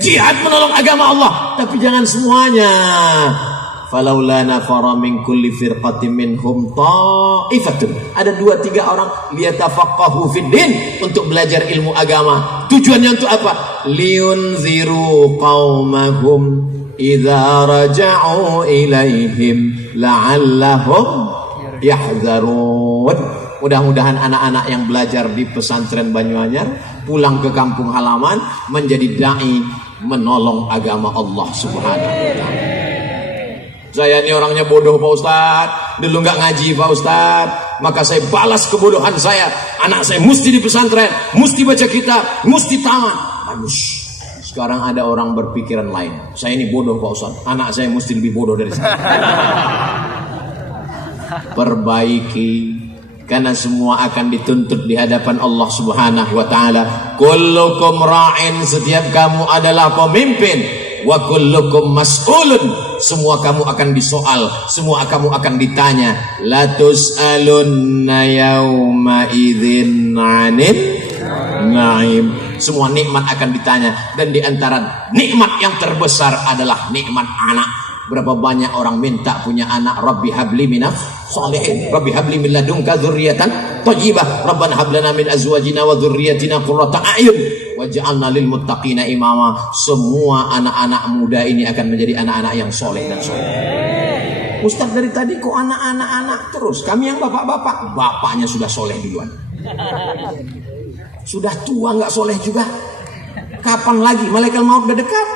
Jihad menolong agama Allah, tapi jangan semuanya. Falaula nafara min kulli firqatin minhum ta'ifatun. Ada 2-3 orang liyatafaqahu fid din, untuk belajar ilmu agama. Tujuannya untuk apa? Liunziru qaumahum idza raja'u ilaihim la'allahum yahzarun. Mudah-mudahan anak-anak yang belajar di pesantren Banyuanyar pulang ke kampung halaman menjadi dai menolong agama Allah Subhanahu wa taala. Saya ini orangnya bodoh Pak Ustadz, dulu nggak ngaji Pak Ustadz, maka saya balas kebodohan saya. Anak saya mesti di pesantren, mesti baca kitab, mesti tamat. Bagus. Sekarang ada orang berpikiran lain. Saya ini bodoh Pak Ustadz, anak saya mesti lebih bodoh dari saya. Perbaiki Karena semua akan dituntut di hadapan Allah Subhanahu wa taala. Kullukum ra'in, setiap kamu adalah pemimpin, wa kullukum mas'ulun, semua kamu akan disoal, semua kamu akan ditanya. La tus'alunna yauma idzin 'anil na'im. Semua nikmat akan ditanya, dan di antara nikmat yang terbesar adalah nikmat anak. Berapa banyak orang minta punya anak. Rabbi habli minas sholihin, Rabbi habli min ladunka dzurriyyatan thayyibah, Rabbana hab lana min azwajina wa dzurriyyatina qurrata a'yun waj'alna lil muttaqina imama. Semua anak-anak muda ini akan menjadi anak-anak yang soleh dan soleh. Ustaz dari tadi kok anak-anak terus? Kami yang bapak-bapak, bapaknya sudah soleh duluan. Sudah tua nggak soleh juga. Kapan lagi? Malaikat maut udah dekat.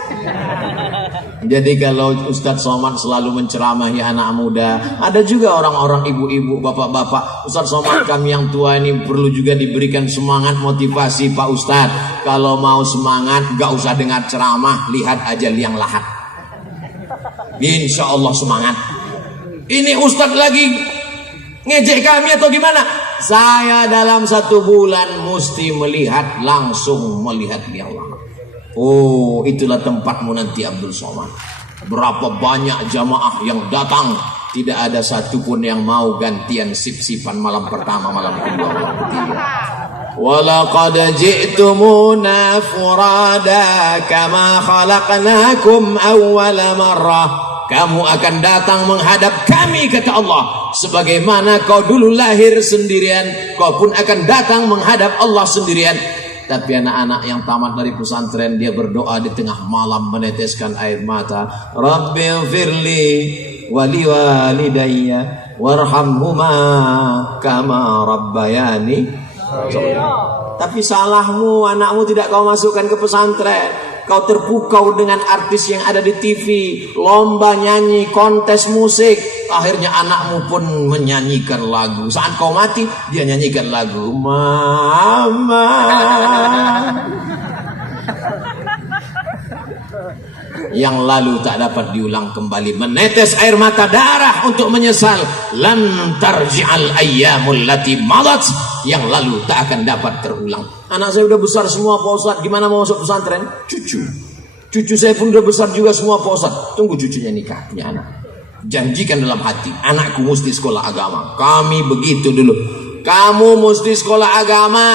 Jadi kalau Ustadz Somad selalu menceramahi anak muda, ada juga orang-orang ibu-ibu, bapak-bapak. Ustadz Somad, kami yang tua ini perlu juga diberikan semangat, motivasi Pak Ustadz. Kalau mau semangat, gak usah dengar ceramah, lihat aja liang lahat. Insya Allah semangat. Ini Ustadz lagi ngejek kami atau gimana? Saya dalam 1 bulan mesti melihat, langsung melihat liang lahat. Oh, itulah tempatmu nanti Abdul Somad. Berapa banyak jamaah yang datang, tidak ada satupun yang mau gantian sip-sipan malam pertama, malam kedua, malam ketiga. Walaqad ji'tumuna furada kama khalaqnakum awwala marrah. Kamu akan datang menghadap kami, kata Allah, sebagaimana kau dulu lahir sendirian, kau pun akan datang menghadap Allah sendirian. Tapi anak-anak yang tamat dari pesantren, dia berdoa di tengah malam meneteskan air mata. Rabbighfirli wa liwalidayya warhamhuma kama rabbayani. Tapi salahmu, anakmu tidak kau masukkan ke pesantren. Kau terpukau dengan artis yang ada di TV, lomba nyanyi, kontes musik. Akhirnya anakmu pun menyanyikan lagu. Saat kau mati, dia nyanyikan lagu Mama. Yang lalu tak dapat diulang kembali. Menetes air mata darah untuk menyesal. Lan tarji'al ayyamul lati madat. Yang lalu tak akan dapat terulang. Anak saya udah besar semua Pak Ustadz, gimana mau masuk pesantren? Cucu saya pun udah besar juga semua Pak Ustadz. Tunggu cucunya nikah, punya anak. Janjikan dalam hati, anakku mesti sekolah agama. Kami begitu dulu. Kamu mesti sekolah agama.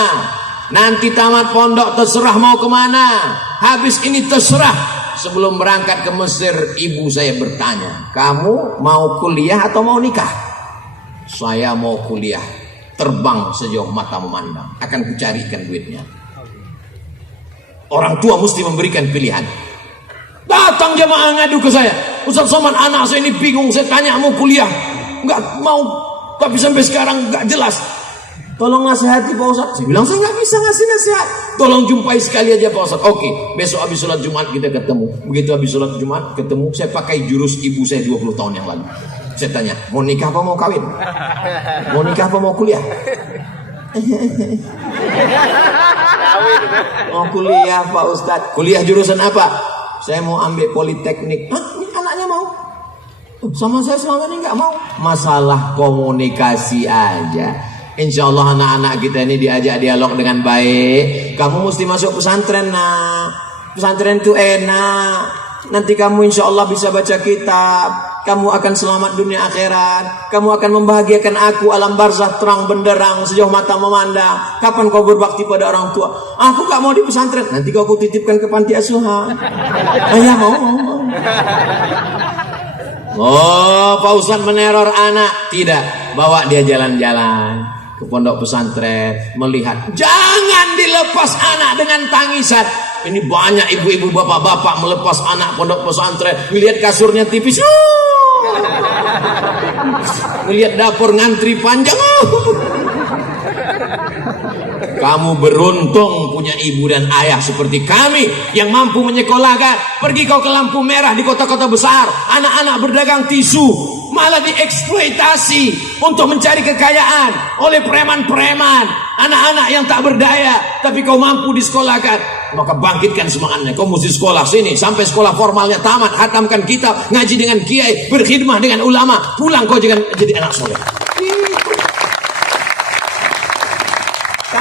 Nanti tamat pondok terserah mau kemana. Habis ini terserah. Sebelum berangkat ke Mesir, ibu saya bertanya, kamu mau kuliah atau mau nikah? Saya mau kuliah. Terbang sejauh mata memandang, akan kucarikan duitnya. Orang tua mesti memberikan pilihan. Datang jamaah ngadu ke saya, Ustaz Somad, anak saya ini bingung, saya tanya mau kuliah, nggak mau, tapi sampai sekarang nggak jelas. Tolong nasihati Pak Ustaz. Saya bilang saya nggak bisa ngasih nasihat. Tolong jumpai sekali aja Pak Ustaz. Oke, besok habis sholat Jumat kita ketemu. Begitu habis sholat Jumat ketemu, saya pakai jurus ibu saya 20 tahun yang lalu. Saya tanya, mau nikah apa mau kawin? Mau nikah apa mau kuliah? Mau kuliah Pak Ustadz. Kuliah jurusan apa? Saya mau ambil politeknik. Hah? Ini anaknya mau? Sama saya selama ini nggak mau. Masalah komunikasi aja. Insya Allah anak-anak kita ini diajak dialog dengan baik. Kamu mesti masuk pesantren nak. Pesantren itu enak. Nanti kamu insya Allah bisa baca kitab. Kamu akan selamat dunia akhirat. Kamu akan membahagiakan aku alam barzah terang benderang sejauh mata memandang. Kapan kau berbakti pada orang tua? Aku gak mau di pesantren. Nanti kau titipkan ke panti asuhan. Ayah mau. Oh, Pak Ustadz meneror anak. Tidak, bawa dia jalan-jalan ke pondok pesantren, melihat. Jangan dilepas anak dengan tangisan. Ini banyak ibu-ibu bapak-bapak melepas anak pondok pesantren, melihat kasurnya tipis, melihat dapur ngantri panjang. Kamu beruntung punya ibu dan ayah seperti kami yang mampu menyekolahkan. Pergi kau ke lampu merah di kota-kota besar, anak-anak berdagang tisu malah dieksploitasi untuk mencari kekayaan oleh preman-preman, anak-anak yang tak berdaya. Tapi kau mampu disekolahkan, maka bangkitkan semangatnya. Kau mesti sekolah sini sampai sekolah formalnya tamat, hatamkan kitab, ngaji dengan kiai, berkhidmah dengan ulama, pulang kau jangan jadi anak soleh.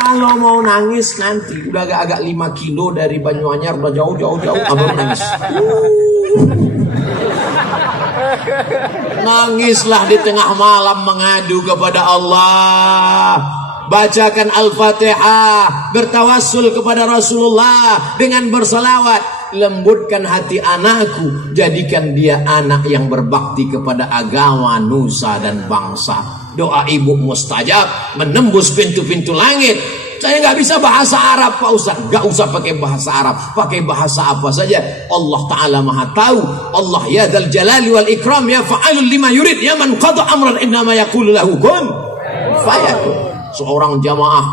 Kalau mau nangis nanti udah agak-agak 5 kilo dari Banyuanyar, udah jauh, abang nangis. Nangislah di tengah malam mengadu kepada Allah. Bacakan Al-Fatihah, bertawassul kepada Rasulullah dengan bersalawat. Lembutkan hati anakku, jadikan dia anak yang berbakti kepada agama, nusa dan bangsa. Doa ibu mustajab, menembus pintu-pintu langit. Saya nggak bisa bahasa Arab Pak Ustaz. Nggak usah pakai bahasa Arab, pakai bahasa apa saja. Allah Ta'ala maha tahu. Allah ya dzal jalali wal ikram, ya fa'alul lima yurid, ya man qada amran innama yaqulu lahu kun fayakun. Seorang jamaah,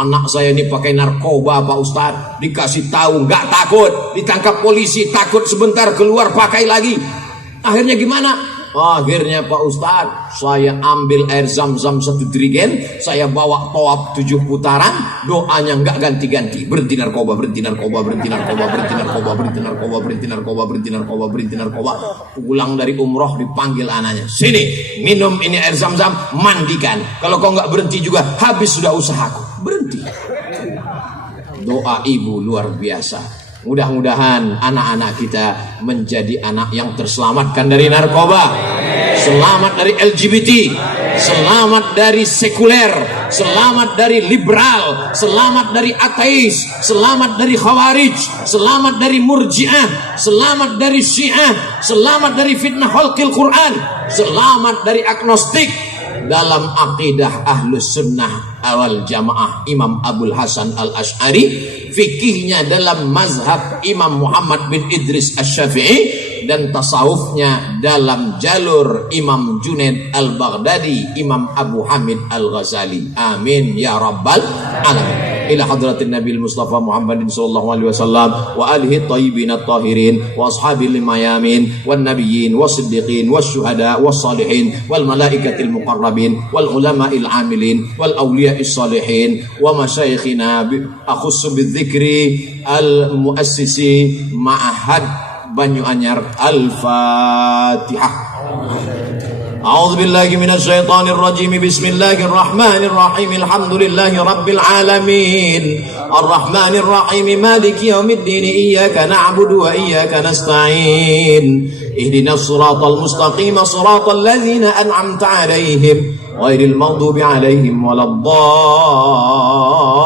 anak saya ini pakai narkoba Pak Ustaz, dikasih tahu nggak takut, ditangkap polisi takut, sebentar keluar pakai lagi. Akhirnya gimana? Akhirnya Pak Ustaz, saya ambil air zam-zam 1 jerigen, saya bawa tawaf 7 putaran, doanya nggak ganti-ganti. Berhenti narkoba, berhenti narkoba, berhenti narkoba, berhenti narkoba, berhenti narkoba, berhenti narkoba, berhenti narkoba, berhenti narkoba. Pulang dari umroh dipanggil anaknya, sini minum ini air zam-zam, mandikan. Kalau kau nggak berhenti juga, habis sudah usahaku. Berhenti. Doa ibu luar biasa. Mudah-mudahan anak-anak kita menjadi anak yang terselamatkan dari narkoba, selamat dari LGBT, selamat dari sekuler, selamat dari liberal, selamat dari ateis, selamat dari khawarij, selamat dari murji'ah, selamat dari syiah, selamat dari fitnah khalqil Quran, selamat dari agnostik. Dalam akidah Ahlus Sunnah awal Jamaah Imam Abul Hasan Al-Asy'ari, fikihnya dalam mazhab Imam Muhammad bin Idris Asy-Syafi'i, dan tasawufnya dalam jalur Imam Junaid Al-Baghdadi, Imam Abu Hamid Al-Ghazali. Amin ya rabbal alamin. Ila hadratin Nabi Mustafa Muhammadin sallallahu alaihi wasallam wa alihi thayyibin at-tahirin wa ashabil mayamin wan nabiyyin was-siddiqin wasyuhada was-salihin wal malaikatil muqarrabin wal ulama'il amilin wal awliya'is salihin wa masyayikhina akhussu bidzikri al-muassisi ma'ahad Banyuanyar. Al-Fatihah. أعوذ بالله من الشيطان الرجيم بسم الله الرحمن الرحيم الحمد لله رب العالمين الرحمن الرحيم مالك يوم الدين إياك نعبد وإياك نستعين اهدنا الصراط المستقيم صراط الذين أنعمت عليهم غير المغضوب عليهم ولا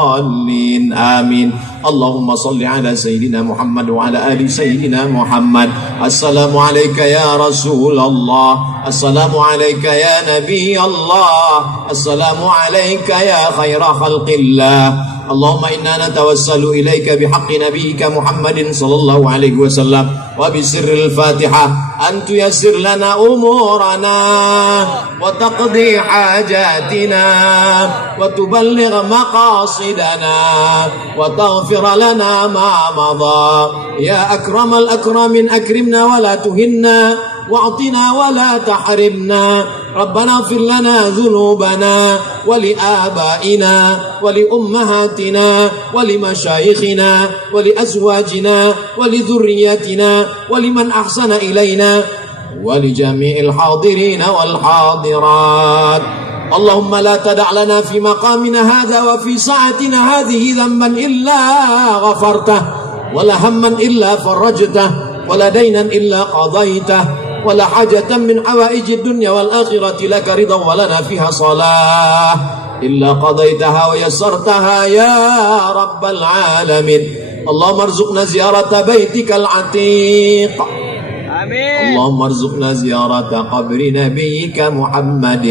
الضالين آمين اللهم صل على سيدنا محمد وعلى آل سيدنا محمد السلام عليك يا رسول الله السلام عليك يا نبي الله السلام عليك يا خير خلق الله اللهم إنا نتوسل إليك بحق نبيك محمد صلى الله عليه وسلم وبسر الفاتحة أن تيسر لنا أمورنا وتقضي حاجاتنا وتبلغ مقاصدنا وتغفر لنا ما مضى يا أكرم الأكرمين أكرمنا ولا تهنا واعطنا ولا تحرمنا ربنا اغفر لنا ذنوبنا ولآبائنا ولأمهاتنا ولمشايخنا ولأزواجنا ولذرياتنا ولمن أحسن إلينا ولجميع الحاضرين والحاضرات اللهم لا تدع لنا في مقامنا هذا وفي ساعتنا هذه ذنبا إلا غفرته ولا هما إلا فرجته ولا دينا إلا قضيته ولا حاجة من حوائج الدنيا والآخرة لك رضا ولنا فيها صلاة إلا قضيتها ويسرتها يا رب العالمين اللهم ارزقنا زيارة بيتك العتيق اللهم ارزقنا زيارة قبر نبيك محمد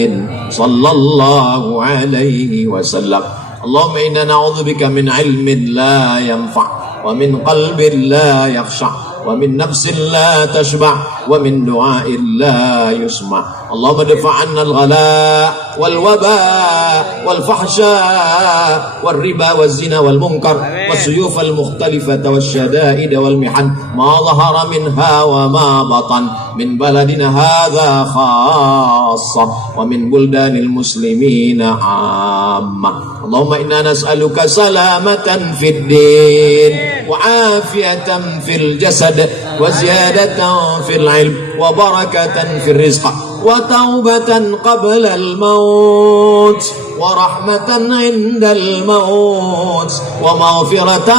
صلى الله عليه وسلم اللهم إنا نعوذ بك من علم لا ينفع ومن قلب لا يخشع ومن نفس لا تشبع ومن دعاء لا يسمع اللهم ادفع عنا الغلاء والوباء والفحشاء والربا والزنا والمنكر والسيوف المختلفة والشدائد والمحن ما ظهر منها وما بطن من بلدنا هذا خاصة ومن بلدان المسلمين عامة اللهم إنا نسألك سلامة في الدين وعافية في الجسد وزيادة في العلم وبركة في الرزق وتوبة قبل الموت ورحمة عند الموت ومغفرة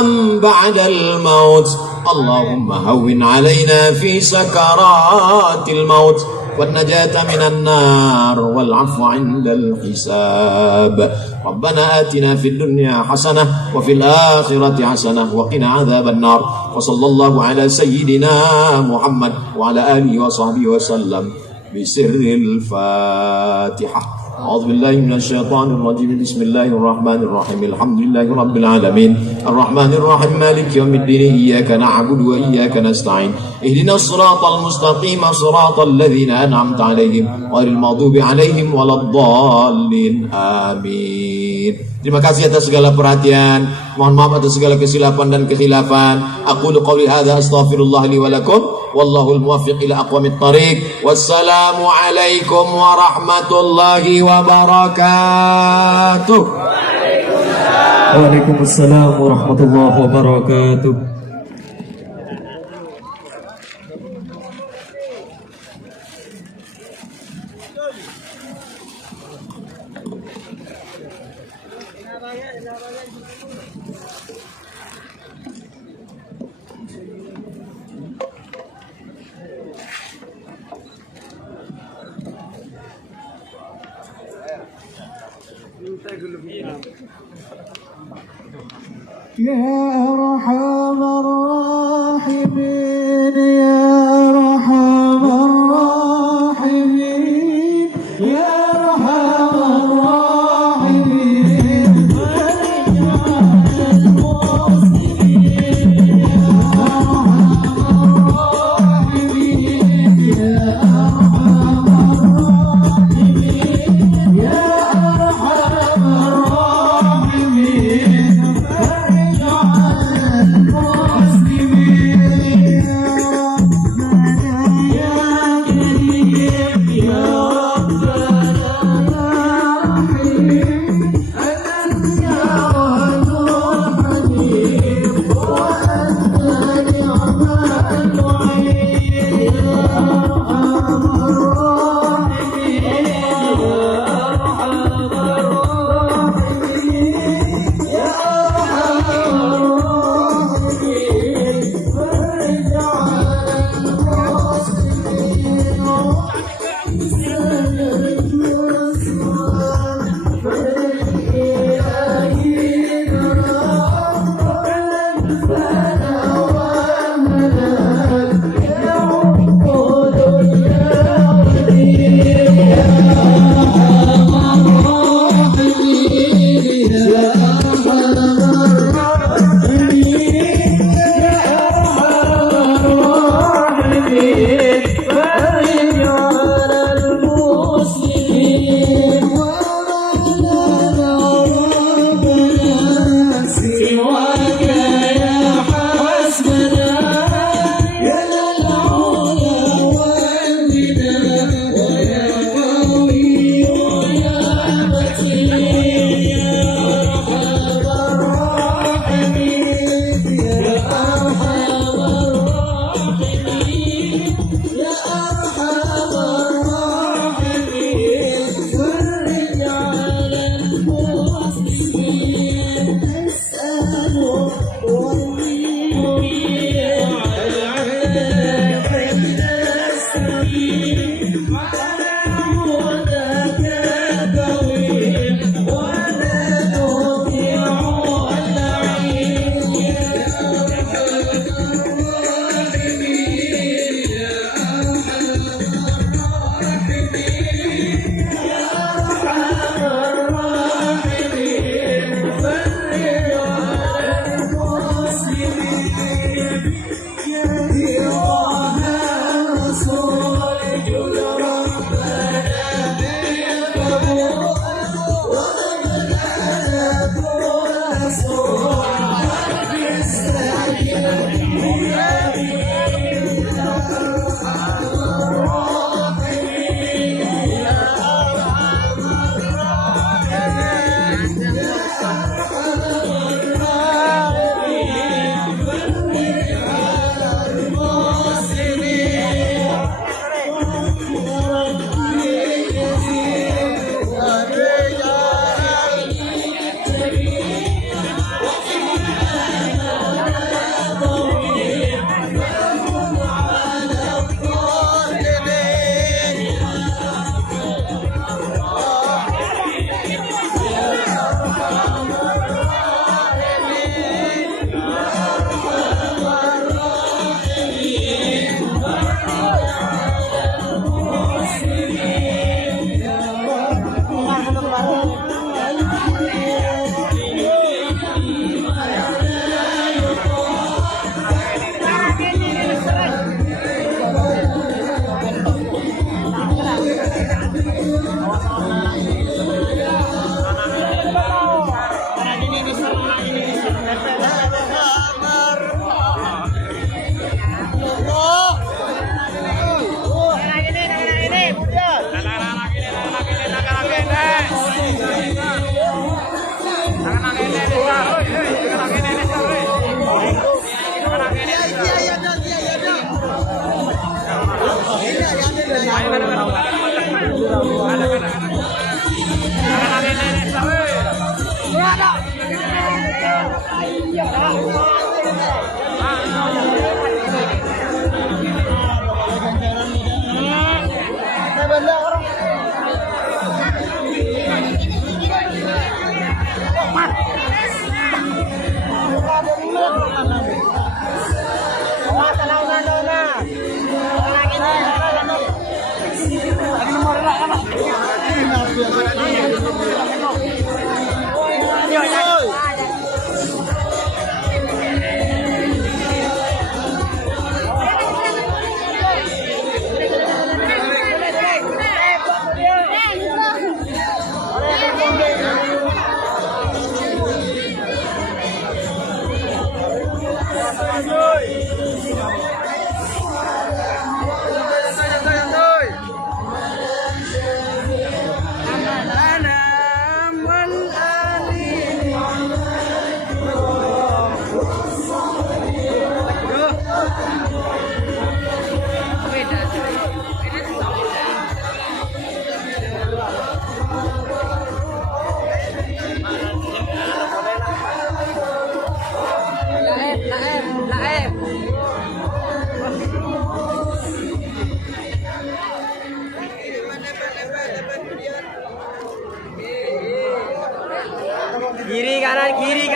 بعد الموت. اللهم هون علينا في سكرات الموت والنجاة من النار والعفو عند الحساب. ربنا آتنا في الدنيا حسنة وفي الآخرة حسنة وقنا عذاب النار. وصلى الله على سيدنا محمد وعلى آله وصحبه وسلم بسر الفاتحة. أعوذ بالله من الشيطان الرجيم. بسم الله الرحمن الرحيم. الحمد لله رب العالمين الرحمن الرحيم مالك يوم الدين إياك نعبد وإياك نستعين اهدنا الصراط المستقيم صراط الذين أنعمت عليهم غير المغضوب عليهم ولا الضالين آمين. Terima kasih atas segala perhatian. Mohon maaf atas segala kesilapan dan kekhilafan. Aqulu qouli hadza astaghfirullah li wa lakum wallahul muwaffiq ila aqwamit thariq. Wassalamu alaikum warahmatullahi wabarakatuh. Waalaikumsalam warahmatullahi wabarakatuh. يا أرحم الراحمين يا أرحم الراحمين يا أرحم الراحمين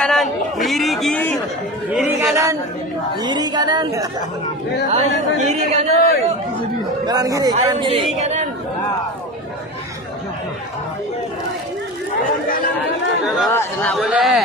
kanan, kiri kanan, kiri kanan, kiri kanan, kanan kiri, kiri kanan. Tidak boleh.